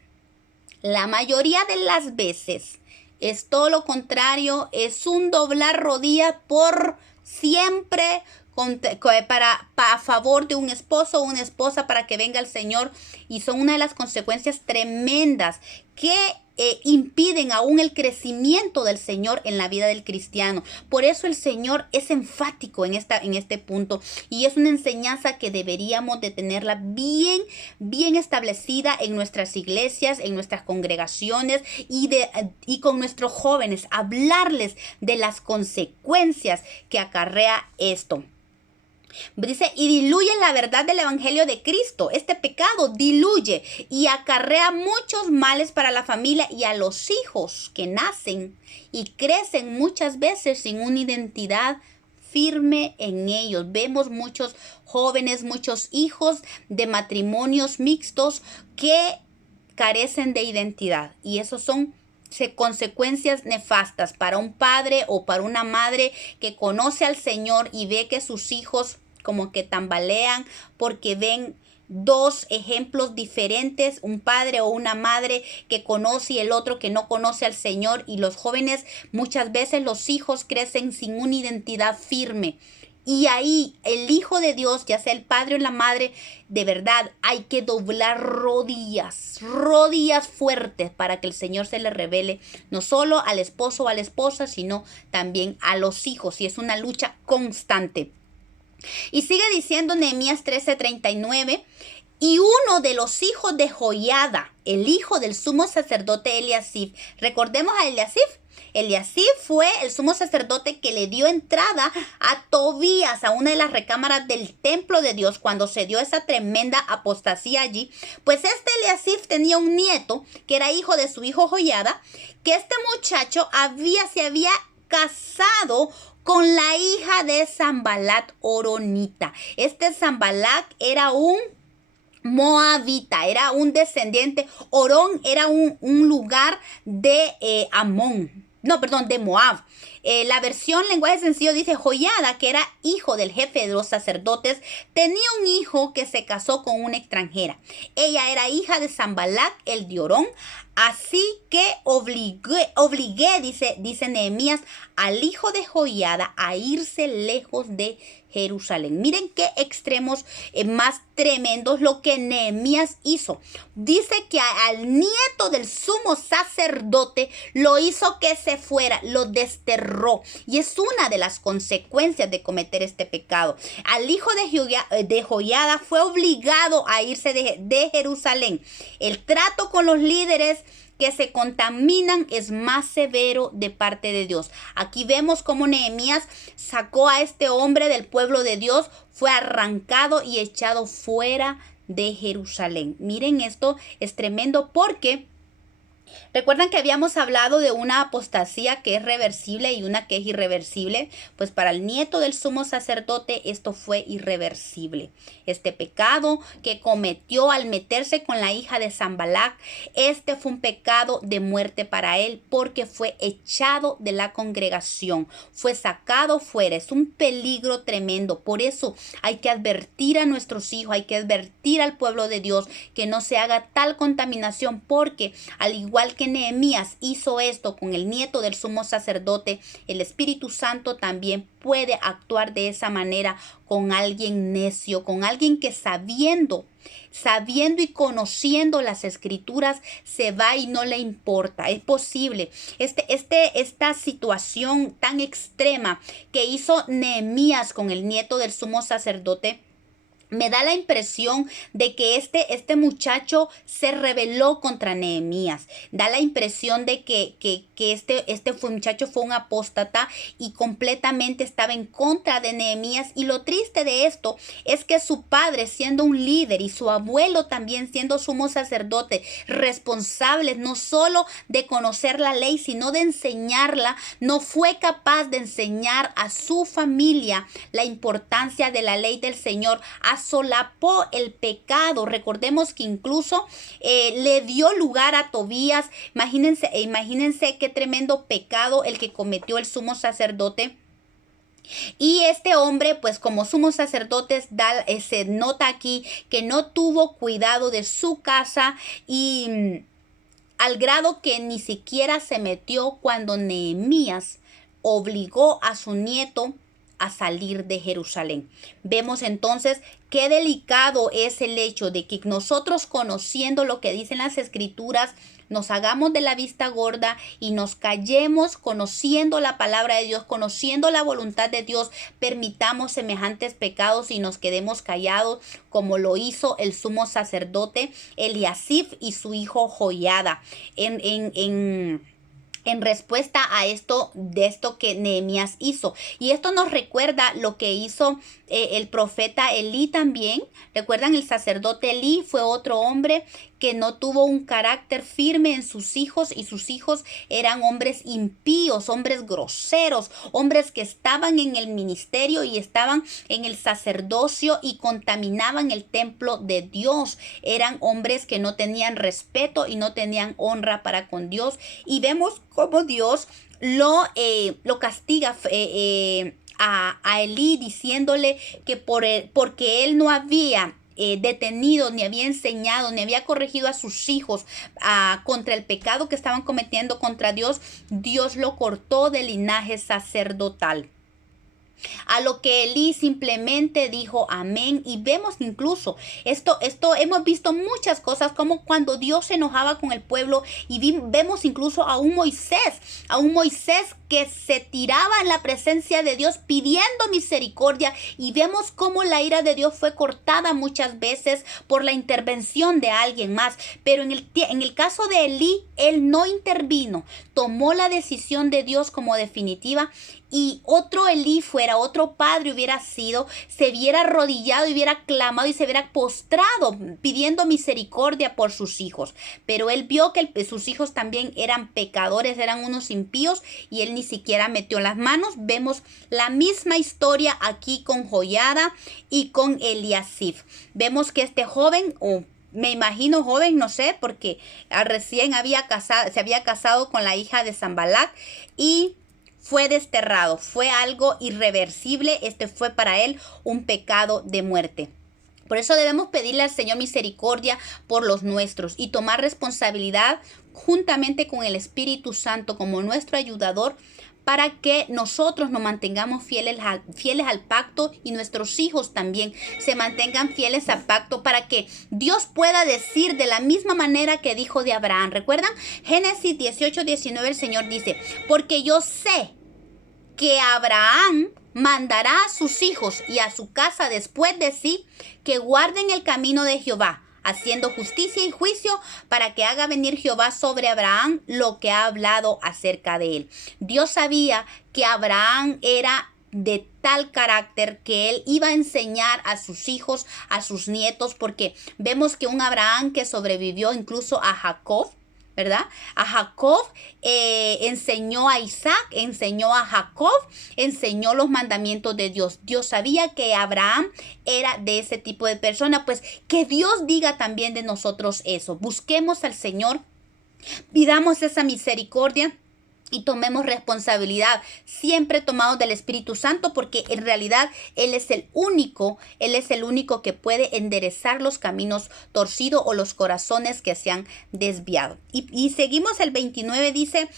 La mayoría de las veces es todo lo contrario, es un doblar rodillas por siempre a favor de un esposo o una esposa para que venga el Señor, y son una de las consecuencias tremendas que impiden aún el crecimiento del Señor en la vida del cristiano. Por eso el Señor es enfático en este punto, y es una enseñanza que deberíamos de tenerla bien establecida en nuestras iglesias, en nuestras congregaciones y con nuestros jóvenes, hablarles de las consecuencias que acarrea esto. Dice, y diluye la verdad del evangelio de Cristo. Este pecado diluye y acarrea muchos males para la familia y a los hijos que nacen y crecen muchas veces sin una identidad firme en ellos. Vemos muchos jóvenes, muchos hijos de matrimonios mixtos que carecen de identidad, y esos son consecuencias nefastas para un padre o para una madre que conoce al Señor y ve que sus hijos como que tambalean porque ven dos ejemplos diferentes, un padre o una madre que conoce y el otro que no conoce al Señor. Y los jóvenes, muchas veces los hijos crecen sin una identidad firme. Y ahí el Hijo de Dios, ya sea el padre o la madre, de verdad hay que doblar rodillas fuertes para que el Señor se le revele, no solo al esposo o a la esposa, sino también a los hijos. Y es una lucha constante. Y sigue diciendo Nehemías 13:39, Y uno de los hijos de Joiada, el hijo del sumo sacerdote Eliasib. Recordemos a Eliasib. Eliasib fue el sumo sacerdote que le dio entrada a Tobías a una de las recámaras del templo de Dios cuando se dio esa tremenda apostasía allí. Pues este Eliasib tenía un nieto que era hijo de su hijo Joiada, que este muchacho se había casado con la hija de Sanbalat Horonita. Este Sanbalat era un moabita, era un descendiente. Orón era un lugar de de Moab. La versión lenguaje sencillo dice: Joiada, que era hijo del jefe de los sacerdotes, tenía un hijo que se casó con una extranjera. Ella era hija de Sanbalat, el de Orón. Así que obligué, dice Nehemías, al hijo de Joiada a irse lejos de Jerusalén. Miren qué extremos más tremendos lo que Nehemías hizo. Dice que al nieto del sumo sacerdote lo hizo que se fuera, lo desterró. Y es una de las consecuencias de cometer este pecado. Al hijo de Joiada fue obligado a irse de Jerusalén. El trato con los líderes que se contaminan es más severo de parte de Dios. Aquí vemos cómo Nehemías sacó a este hombre del pueblo de Dios, fue arrancado y echado fuera de Jerusalén. Miren, esto es tremendo porque recuerdan que habíamos hablado de una apostasía que es reversible y una que es irreversible. Pues para el nieto del sumo sacerdote esto fue irreversible. Este pecado que cometió al meterse con la hija de Sanbalat, este fue un pecado de muerte para él porque fue echado de la congregación, fue sacado fuera. Es un peligro tremendo. Por eso hay que advertir a nuestros hijos, hay que advertir al pueblo de Dios que no se haga tal contaminación, porque al igual que Nehemías hizo esto con el nieto del sumo sacerdote, el Espíritu Santo también puede actuar de esa manera con alguien necio, con alguien que sabiendo y conociendo las escrituras se va y no le importa. Es posible. Esta situación tan extrema que hizo Nehemías con el nieto del sumo sacerdote, me da la impresión de que este muchacho se rebeló contra Nehemías. Da la impresión de que muchacho fue un apóstata y completamente estaba en contra de Nehemías. Y lo triste de esto es que su padre, siendo un líder, y su abuelo también siendo sumo sacerdote, responsables no solo de conocer la ley, sino de enseñarla, no fue capaz de enseñar a su familia la importancia de la ley del Señor. Solapó el pecado. Recordemos que incluso le dio lugar a Tobías. Imagínense qué tremendo pecado el que cometió el sumo sacerdote. Y este hombre, pues como sumo sacerdote, se nota aquí que no tuvo cuidado de su casa, y al grado que ni siquiera se metió cuando Nehemías obligó a su nieto a salir de Jerusalén. Vemos entonces qué delicado es el hecho de que nosotros, conociendo lo que dicen las escrituras, nos hagamos de la vista gorda y nos callemos conociendo la palabra de Dios, conociendo la voluntad de Dios, permitamos semejantes pecados y nos quedemos callados, como lo hizo el sumo sacerdote Eliasib y su hijo Joiada en respuesta a esto que Nehemías hizo. Y esto nos recuerda lo que hizo el profeta Elí también. Recuerdan, el sacerdote Elí fue otro hombre que no tuvo un carácter firme en sus hijos, y sus hijos eran hombres impíos, hombres groseros, hombres que estaban en el ministerio y estaban en el sacerdocio y contaminaban el templo de Dios. Eran hombres que no tenían respeto y no tenían honra para con Dios, y vemos cómo Dios lo castiga a Elí, diciéndole que porque él no había detenido, ni había enseñado, ni había corregido a sus hijos contra el pecado que estaban cometiendo contra Dios, Dios lo cortó del linaje sacerdotal. A lo que Elí simplemente dijo amén. Y vemos incluso esto hemos visto muchas cosas, como cuando Dios se enojaba con el pueblo, y vemos incluso a un Moisés que se tiraba en la presencia de Dios pidiendo misericordia, y vemos cómo la ira de Dios fue cortada muchas veces por la intervención de alguien más. Pero en el caso de Elí, él no intervino, tomó la decisión de Dios como definitiva, y otro Elí fuera, otro padre hubiera sido, se hubiera arrodillado y hubiera clamado y se hubiera postrado pidiendo misericordia por sus hijos. Pero él vio que sus hijos también eran pecadores, eran unos impíos, y él ni siquiera metió las manos. Vemos la misma historia aquí con Joiada y con Eliasib. Vemos que este joven, me imagino joven, no sé, porque recién se había casado con la hija de Sanbalat y fue desterrado. Fue algo irreversible. Fue para él un pecado de muerte. Por eso debemos pedirle al Señor misericordia por los nuestros y tomar responsabilidad juntamente con el Espíritu Santo como nuestro ayudador, para que nosotros nos mantengamos fieles al pacto, y nuestros hijos también se mantengan fieles al pacto, para que Dios pueda decir de la misma manera que dijo de Abraham. ¿Recuerdan? Génesis 18:19, el Señor dice: porque yo sé que Abraham mandará a sus hijos y a su casa después de sí que guarden el camino de Jehová, haciendo justicia y juicio, para que haga venir Jehová sobre Abraham lo que ha hablado acerca de él. Dios sabía que Abraham era de tal carácter que él iba a enseñar a sus hijos, a sus nietos, porque vemos que un Abraham que sobrevivió incluso a Jacob, ¿verdad? A Jacob enseñó a Isaac, enseñó a Jacob, enseñó los mandamientos de Dios. Dios sabía que Abraham era de ese tipo de persona. Pues que Dios diga también de nosotros eso. Busquemos al Señor, pidamos esa misericordia y tomemos responsabilidad, siempre tomados del Espíritu Santo, porque en realidad Él es el único que puede enderezar los caminos torcidos o los corazones que se han desviado. Y seguimos el 29, dice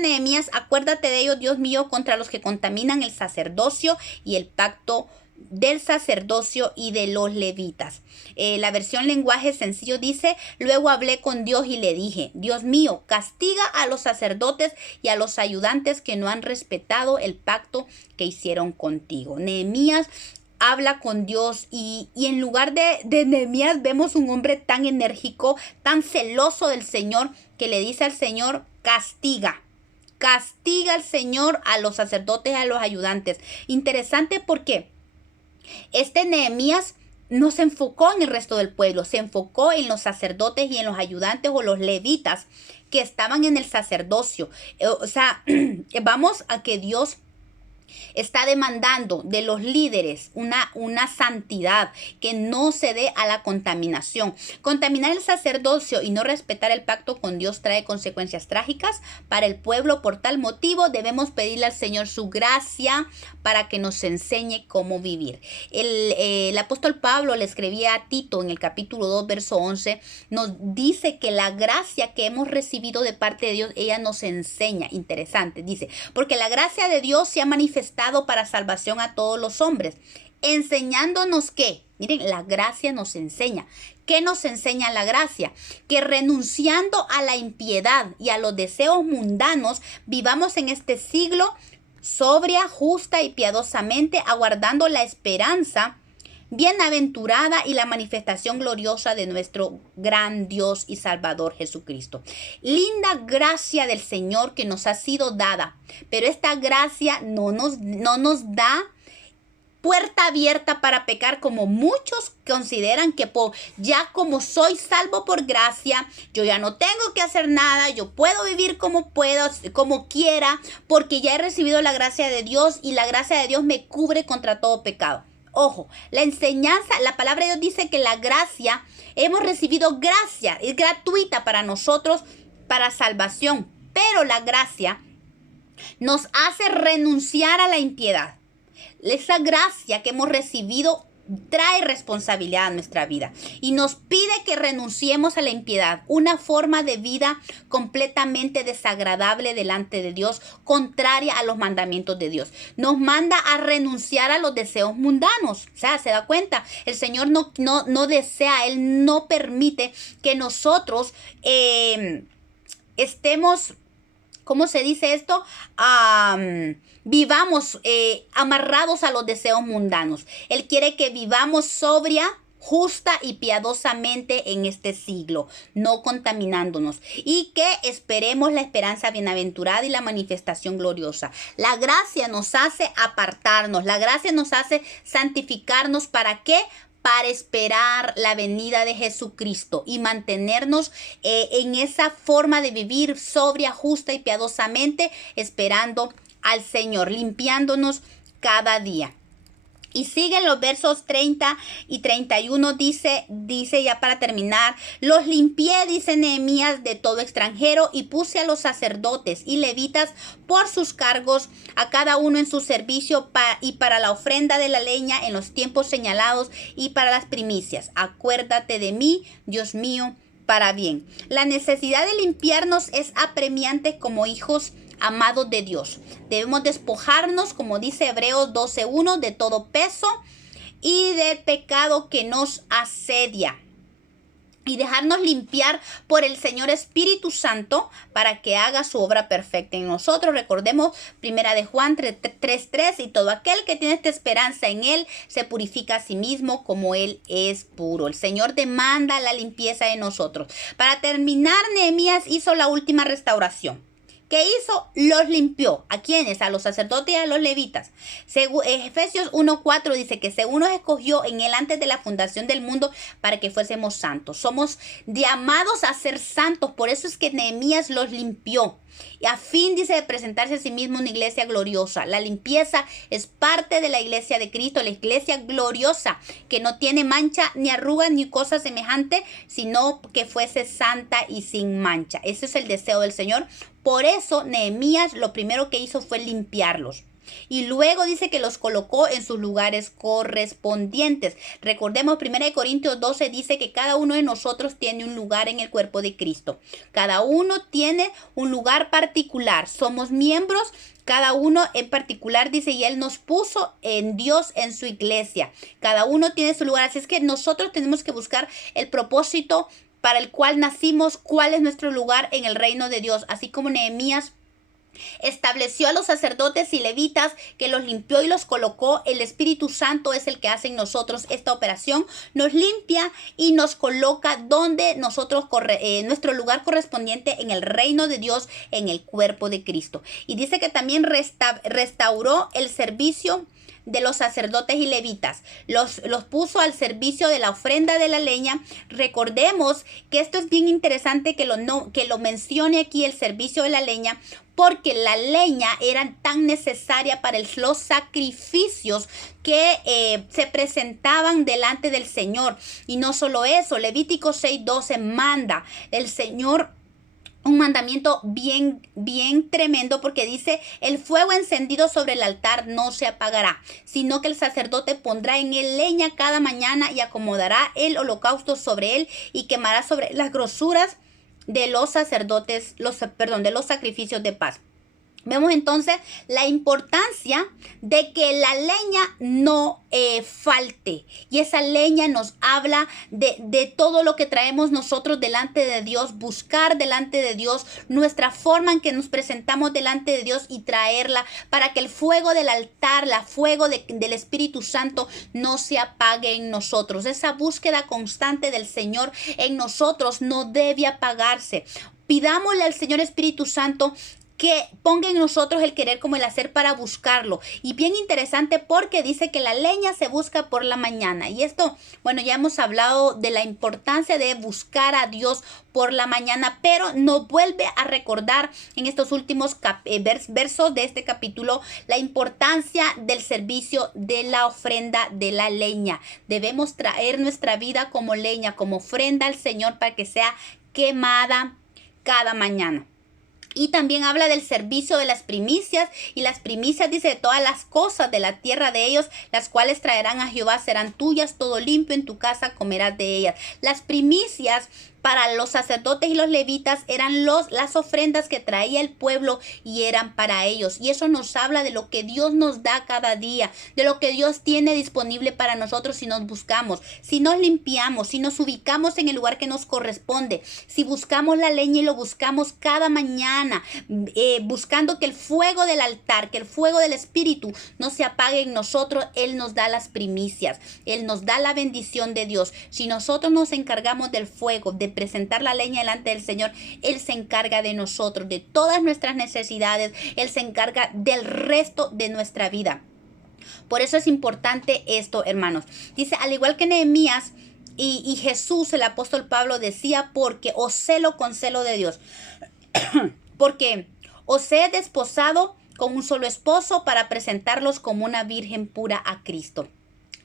Nehemías: acuérdate de ellos, Dios mío, contra los que contaminan el sacerdocio y el pacto del sacerdocio y de los levitas. La versión lenguaje sencillo dice: luego hablé con Dios y le dije: Dios mío, castiga a los sacerdotes y a los ayudantes que no han respetado el pacto que hicieron contigo. Nehemías habla con Dios, y en lugar de Nehemías vemos un hombre tan enérgico, tan celoso del Señor, que le dice al Señor: castiga al Señor a los sacerdotes y a los ayudantes. Interesante, porque Nehemías no se enfocó en el resto del pueblo, se enfocó en los sacerdotes y en los ayudantes o los levitas que estaban en el sacerdocio. Vamos a que Dios está demandando de los líderes una santidad, que no se dé a la contaminación. Contaminar el sacerdocio y no respetar el pacto con Dios trae consecuencias trágicas para el pueblo. Por tal motivo debemos pedirle al Señor su gracia para que nos enseñe cómo vivir. El apóstol Pablo le escribía a Tito en el capítulo 2, verso 11, nos dice que la gracia que hemos recibido de parte de Dios, ella nos enseña. Interesante, dice: porque la gracia de Dios se ha manifestado para salvación a todos los hombres, enseñándonos que, miren, la gracia nos enseña. ¿Qué nos enseña la gracia? Que renunciando a la impiedad y a los deseos mundanos, vivamos en este siglo sobria, justa y piadosamente, aguardando la esperanza bienaventurada y la manifestación gloriosa de nuestro gran Dios y Salvador Jesucristo. Linda gracia del Señor que nos ha sido dada, pero esta gracia no nos da puerta abierta para pecar, como muchos consideran que ya como soy salvo por gracia, yo ya no tengo que hacer nada, yo puedo vivir como puedo, como quiera, porque ya he recibido la gracia de Dios y la gracia de Dios me cubre contra todo pecado. Ojo, la enseñanza, la palabra de Dios dice que la gracia, hemos recibido gracia, es gratuita para nosotros, para salvación, pero la gracia nos hace renunciar a la impiedad. Esa gracia que hemos recibido trae responsabilidad a nuestra vida y nos pide que renunciemos a la impiedad, una forma de vida completamente desagradable delante de Dios, contraria a los mandamientos de Dios. Nos manda a renunciar a los deseos mundanos. O sea, se da cuenta, el Señor no desea, Él no permite que nosotros estemos, ¿cómo se dice esto? Vivamos amarrados a los deseos mundanos. Él quiere que vivamos sobria, justa y piadosamente en este siglo, no contaminándonos, y que esperemos la esperanza bienaventurada y la manifestación gloriosa. La gracia nos hace apartarnos, la gracia nos hace santificarnos. ¿Para qué? Para esperar la venida de Jesucristo y mantenernos en esa forma de vivir sobria, justa y piadosamente, esperando al Señor, limpiándonos cada día. Y siguen los versos 30 y 31, dice ya para terminar: los limpié, dice Nehemías, de todo extranjero, y puse a los sacerdotes y levitas por sus cargos, a cada uno en su servicio, y para la ofrenda de la leña en los tiempos señalados, y para las primicias. Acuérdate de mí, Dios mío, para bien. La necesidad de limpiarnos es apremiante como hijos amados de Dios. Debemos despojarnos, como dice Hebreos 12:1, de todo peso y del pecado que nos asedia, y dejarnos limpiar por el Señor Espíritu Santo para que haga su obra perfecta en nosotros. Recordemos 1 de Juan 3:3, y todo aquel que tiene esta esperanza en Él se purifica a sí mismo como Él es puro. El Señor demanda la limpieza de nosotros. Para terminar, Nehemías hizo la última restauración. ¿Qué hizo? Los limpió. ¿A quiénes? A los sacerdotes y a los levitas. Efesios 1:4 dice que según nos escogió en Él antes de la fundación del mundo para que fuésemos santos. Somos llamados a ser santos. Por eso es que Nehemías los limpió. Y a fin, dice, de presentarse a sí mismo una iglesia gloriosa. La limpieza es parte de la iglesia de Cristo, la iglesia gloriosa, que no tiene mancha, ni arruga, ni cosa semejante, sino que fuese santa y sin mancha. Ese es el deseo del Señor. Por eso Nehemías lo primero que hizo fue limpiarlos. Y luego dice que los colocó en sus lugares correspondientes. Recordemos, 1 Corintios 12 dice que cada uno de nosotros tiene un lugar en el cuerpo de Cristo. Cada uno tiene un lugar particular. Somos miembros, cada uno en particular, dice, y Él nos puso en Dios, en su iglesia. Cada uno tiene su lugar. Así es que nosotros tenemos que buscar el propósito para el cual nacimos, cuál es nuestro lugar en el reino de Dios. Así como Nehemías estableció a los sacerdotes y levitas, que los limpió y los colocó, el Espíritu Santo es el que hace en nosotros esta operación. Nos limpia y nos coloca donde nosotros, nuestro lugar correspondiente en el reino de Dios, en el cuerpo de Cristo. Y dice que también restauró el servicio de los sacerdotes y levitas, los puso al servicio de la ofrenda de la leña. Recordemos que esto es bien interesante que lo mencione aquí, el servicio de la leña, porque la leña era tan necesaria para los sacrificios que se presentaban delante del Señor. Y no solo eso, Levítico 6:12 manda el Señor un mandamiento bien tremendo, porque dice: el fuego encendido sobre el altar no se apagará, sino que el sacerdote pondrá en él leña cada mañana y acomodará el holocausto sobre él y quemará sobre las grosuras de los sacerdotes, de los sacrificios de paz. Vemos entonces la importancia de que la leña no falte. Y esa leña nos habla de todo lo que traemos nosotros delante de Dios. Buscar delante de Dios nuestra forma en que nos presentamos delante de Dios y traerla para que el fuego del altar, el fuego del Espíritu Santo no se apague en nosotros. Esa búsqueda constante del Señor en nosotros no debe apagarse. Pidámosle al Señor Espíritu Santo que ponga en nosotros el querer como el hacer para buscarlo. Y bien interesante, porque dice que la leña se busca por la mañana. Y esto, bueno, ya hemos hablado de la importancia de buscar a Dios por la mañana, pero nos vuelve a recordar en estos últimos versos de este capítulo la importancia del servicio de la ofrenda de la leña. Debemos traer nuestra vida como leña, como ofrenda al Señor, para que sea quemada cada mañana. Y también habla del servicio de las primicias. Y las primicias dice de todas las cosas de la tierra de ellos, las cuales traerán a Jehová, serán tuyas, todo limpio en tu casa comerás de ellas. Las primicias para los sacerdotes y los levitas eran las ofrendas que traía el pueblo y eran para ellos. Y eso nos habla de lo que Dios nos da cada día, de lo que Dios tiene disponible para nosotros si nos buscamos, si nos limpiamos, si nos ubicamos en el lugar que nos corresponde, si buscamos la leña y lo buscamos cada mañana, buscando que el fuego del altar, que el fuego del Espíritu no se apague en nosotros. Él nos da las primicias, Él nos da la bendición de Dios. Si nosotros nos encargamos del fuego, de presentar la leña delante del Señor, Él se encarga de nosotros, de todas nuestras necesidades. Él se encarga del resto de nuestra vida. Por eso es importante esto, hermanos. Dice, al igual que Nehemías y Jesús, el apóstol Pablo decía, porque os celo con celo de Dios, porque os he desposado con un solo esposo para presentarlos como una virgen pura a Cristo.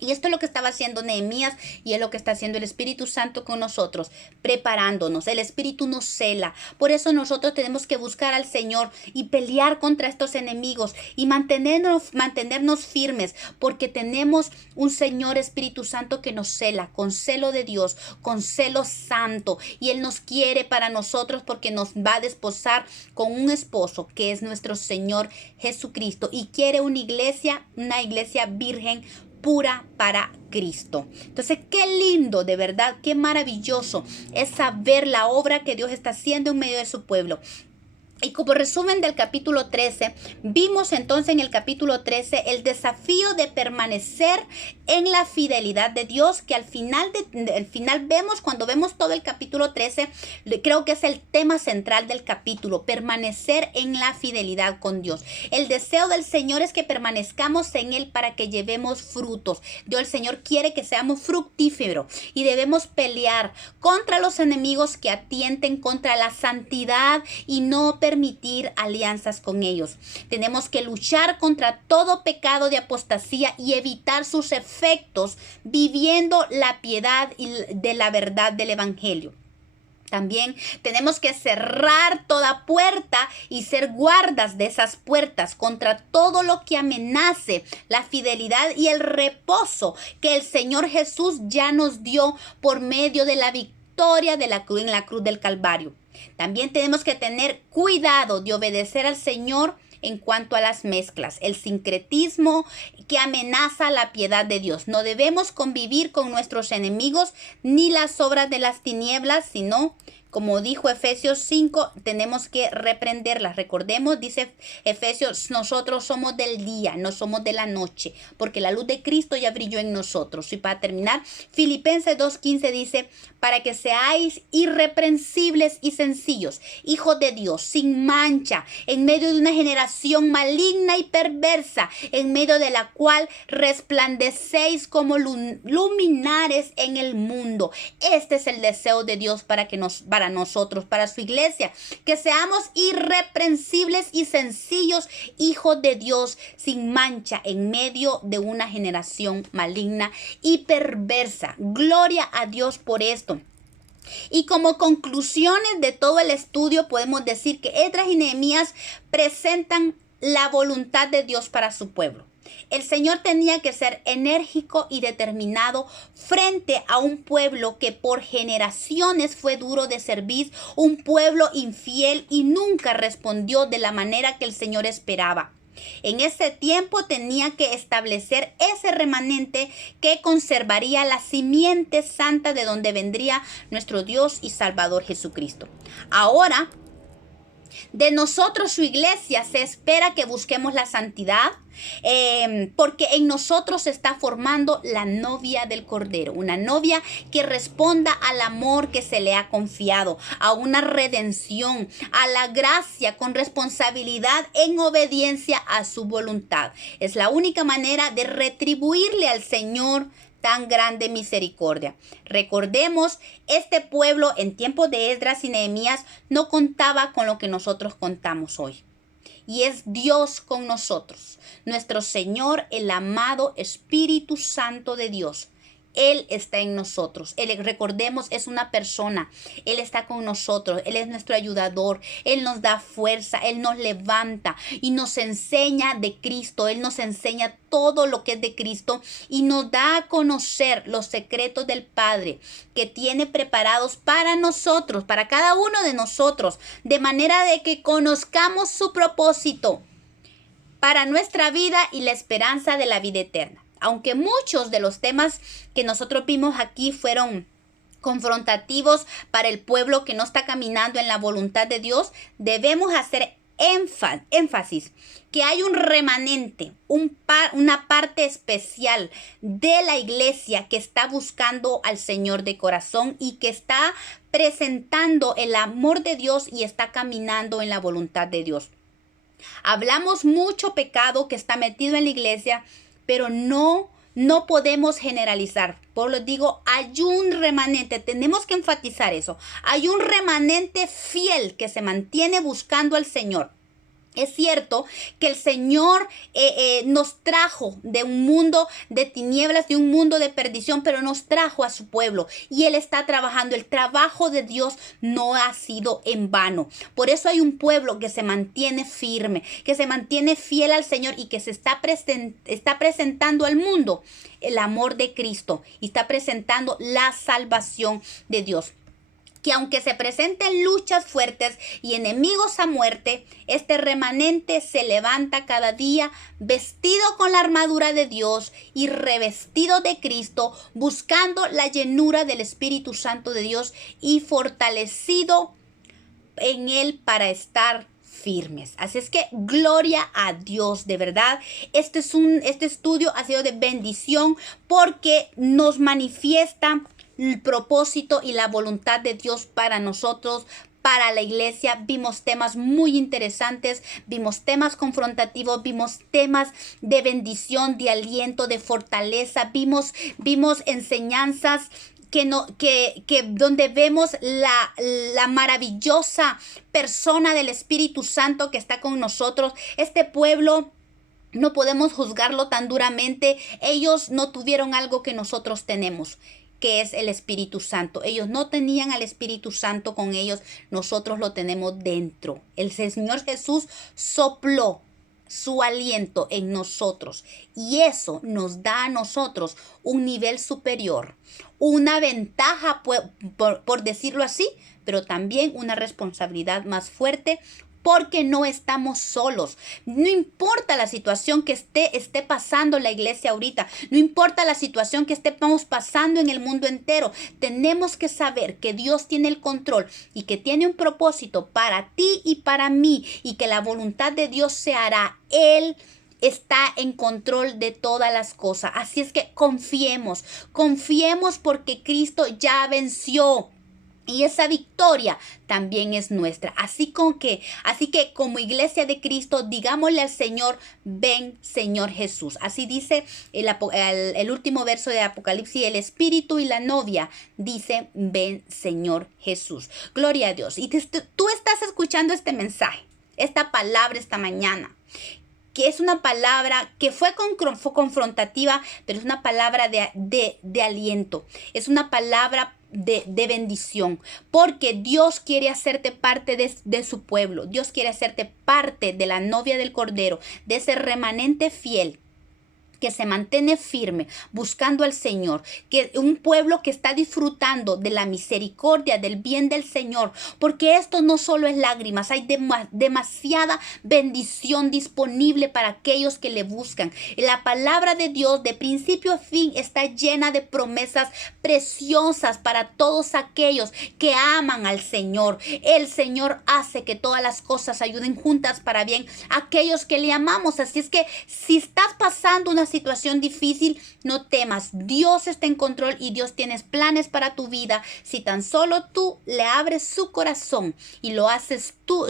Y esto es lo que estaba haciendo Nehemías y es lo que está haciendo el Espíritu Santo con nosotros, preparándonos. El Espíritu nos cela. Por eso nosotros tenemos que buscar al Señor y pelear contra estos enemigos y mantenernos firmes, porque tenemos un Señor Espíritu Santo que nos cela con celo de Dios, con celo santo. Y Él nos quiere para nosotros porque nos va a desposar con un esposo que es nuestro Señor Jesucristo. Y quiere una iglesia virgen pura para Cristo. Entonces, qué lindo, de verdad, qué maravilloso es saber la obra que Dios está haciendo en medio de su pueblo. Y como resumen del capítulo 13, vimos entonces en el capítulo 13 el desafío de permanecer en la fidelidad de Dios, que al final vemos, cuando vemos todo el capítulo 13, creo que es el tema central del capítulo, permanecer en la fidelidad con Dios. El deseo del Señor es que permanezcamos en Él para que llevemos frutos. Dios, el Señor quiere que seamos fructíferos y debemos pelear contra los enemigos que atienten contra la santidad y no permitir alianzas con ellos. Tenemos que luchar contra todo pecado de apostasía y evitar sus efectos viviendo la piedad y de la verdad del Evangelio. También tenemos que cerrar toda puerta y ser guardas de esas puertas contra todo lo que amenace la fidelidad y el reposo que el Señor Jesús ya nos dio por medio de la victoria de la cruz en la cruz del Calvario. También tenemos que tener cuidado de obedecer al Señor en cuanto a las mezclas, el sincretismo que amenaza la piedad de Dios. No debemos convivir con nuestros enemigos ni las obras de las tinieblas, sino, como dijo Efesios 5, tenemos que reprenderlas. Recordemos, dice Efesios, nosotros somos del día, no somos de la noche, porque la luz de Cristo ya brilló en nosotros. Y para terminar, Filipenses 2:15 dice, para que seáis irreprensibles y sencillos, hijos de Dios, sin mancha, en medio de una generación maligna y perversa, en medio de la cual resplandecéis como luminares en el mundo. Este es el deseo de Dios para nosotros, para su iglesia, que seamos irreprensibles y sencillos, hijos de Dios, sin mancha, en medio de una generación maligna y perversa. Gloria a Dios por esto. Y como conclusiones de todo el estudio podemos decir que Esdras y Nehemías presentan la voluntad de Dios para su pueblo. El Señor tenía que ser enérgico y determinado frente a un pueblo que por generaciones fue duro de servir, un pueblo infiel y nunca respondió de la manera que el Señor esperaba. En ese tiempo tenía que establecer ese remanente que conservaría la simiente santa de donde vendría nuestro Dios y Salvador Jesucristo. Ahora, de nosotros, su iglesia, se espera que busquemos la santidad, porque en nosotros se está formando la novia del Cordero, una novia que responda al amor que se le ha confiado, a una redención, a la gracia con responsabilidad en obediencia a su voluntad. Es la única manera de retribuirle al Señor tan grande misericordia. Recordemos, este pueblo en tiempos de Esdras y Nehemías no contaba con lo que nosotros contamos hoy. Y es Dios con nosotros, nuestro Señor, el amado Espíritu Santo de Dios. Él está en nosotros. Él, recordemos, es una persona. Él está con nosotros. Él es nuestro ayudador. Él nos da fuerza. Él nos levanta y nos enseña de Cristo. Él nos enseña todo lo que es de Cristo y nos da a conocer los secretos del Padre que tiene preparados para nosotros, para cada uno de nosotros, de manera de que conozcamos su propósito para nuestra vida y la esperanza de la vida eterna. Aunque muchos de los temas que nosotros vimos aquí fueron confrontativos para el pueblo que no está caminando en la voluntad de Dios, debemos hacer énfasis que hay un remanente, una parte especial de la iglesia que está buscando al Señor de corazón y que está presentando el amor de Dios y está caminando en la voluntad de Dios. Hablamos mucho pecado que está metido en la iglesia, pero no podemos generalizar. Por lo digo, hay un remanente, tenemos que enfatizar eso. Hay un remanente fiel que se mantiene buscando al Señor. Es cierto que el Señor nos trajo de un mundo de tinieblas, de un mundo de perdición, pero nos trajo a su pueblo y Él está trabajando. El trabajo de Dios no ha sido en vano. Por eso hay un pueblo que se mantiene firme, que se mantiene fiel al Señor y que se está presentando al mundo el amor de Cristo y está presentando la salvación de Dios. Que aunque se presenten luchas fuertes y enemigos a muerte, este remanente se levanta cada día vestido con la armadura de Dios y revestido de Cristo, buscando la llenura del Espíritu Santo de Dios y fortalecido en Él para estar firmes. Así es que gloria a Dios, de verdad. Este estudio ha sido de bendición porque nos manifiesta el propósito y la voluntad de Dios para nosotros, para la iglesia. Vimos temas muy interesantes, vimos temas confrontativos, vimos temas de bendición, de aliento, de fortaleza, vimos enseñanzas donde vemos la maravillosa persona del Espíritu Santo que está con nosotros. Este pueblo no podemos juzgarlo tan duramente. Ellos no tuvieron algo que nosotros tenemos, que es el Espíritu Santo. Ellos no tenían al Espíritu Santo con ellos, nosotros lo tenemos dentro. El Señor Jesús sopló su aliento en nosotros y eso nos da a nosotros un nivel superior, una ventaja, por decirlo así, pero también una responsabilidad más fuerte, porque no estamos solos. No importa la situación que esté pasando la iglesia ahorita, no importa la situación que estemos pasando en el mundo entero, tenemos que saber que Dios tiene el control y que tiene un propósito para ti y para mí y que la voluntad de Dios se hará. Él está en control de todas las cosas. Así es que confiemos porque Cristo ya venció. Y esa victoria también es nuestra. Así que como iglesia de Cristo, digámosle al Señor, ven Señor Jesús. Así dice el último verso de Apocalipsis, el Espíritu y la novia dice, ven Señor Jesús. Gloria a Dios. Y tú estás escuchando este mensaje, esta palabra esta mañana, que es una palabra que fue confrontativa, pero es una palabra de aliento. Es una palabra de bendición, porque Dios quiere hacerte parte de su pueblo. Dios quiere hacerte parte de la novia del Cordero, de ese remanente fiel que se mantiene firme buscando al Señor, que un pueblo que está disfrutando de la misericordia, del bien del Señor, porque esto no solo es lágrimas, hay demasiada bendición disponible para aquellos que le buscan. La palabra de Dios de principio a fin está llena de promesas preciosas para todos aquellos que aman al Señor. El Señor hace que todas las cosas ayuden juntas para bien a aquellos que le amamos. Así es que si estás pasando una situación difícil, no temas. Dios está en control y Dios tiene planes para tu vida. Si tan solo tú le abres su corazón y lo haces tu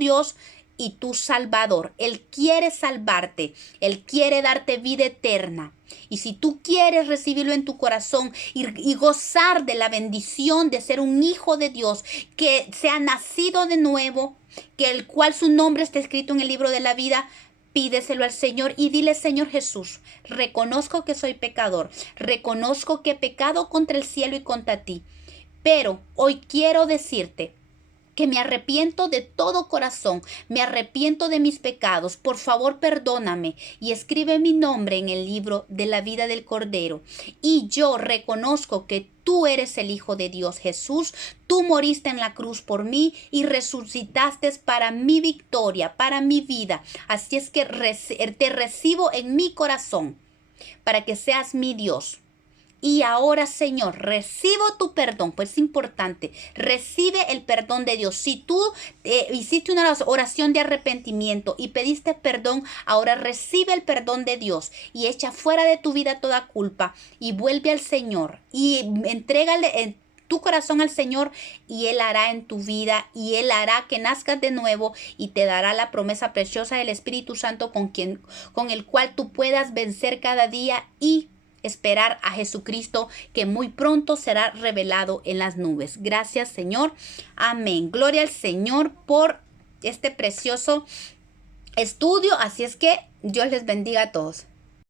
Dios y tu Salvador. Él quiere salvarte. Él quiere darte vida eterna. Y si tú quieres recibirlo en tu corazón y gozar de la bendición de ser un hijo de Dios, que sea nacido de nuevo, que el cual su nombre está escrito en el libro de la vida, Pídeselo al Señor y dile: Señor Jesús, reconozco que soy pecador, reconozco que he pecado contra el cielo y contra ti, pero hoy quiero decirte que me arrepiento de todo corazón, me arrepiento de mis pecados. Por favor, perdóname y escribe mi nombre en el libro de la vida del Cordero. Y yo reconozco que tú eres el Hijo de Dios, Jesús. Tú moriste en la cruz por mí y resucitaste para mi victoria, para mi vida. Así es que te recibo en mi corazón para que seas mi Dios. Y ahora, Señor, recibo tu perdón, pues es importante, recibe el perdón de Dios. Si tú hiciste una oración de arrepentimiento y pediste perdón, ahora recibe el perdón de Dios y echa fuera de tu vida toda culpa y vuelve al Señor y entrégale tu corazón al Señor y Él hará en tu vida y Él hará que nazcas de nuevo y te dará la promesa preciosa del Espíritu Santo con el cual tú puedas vencer cada día y esperar a Jesucristo, que muy pronto será revelado en las nubes. Gracias, Señor. Amén. Gloria al Señor por este precioso estudio. Así es que Dios les bendiga a todos.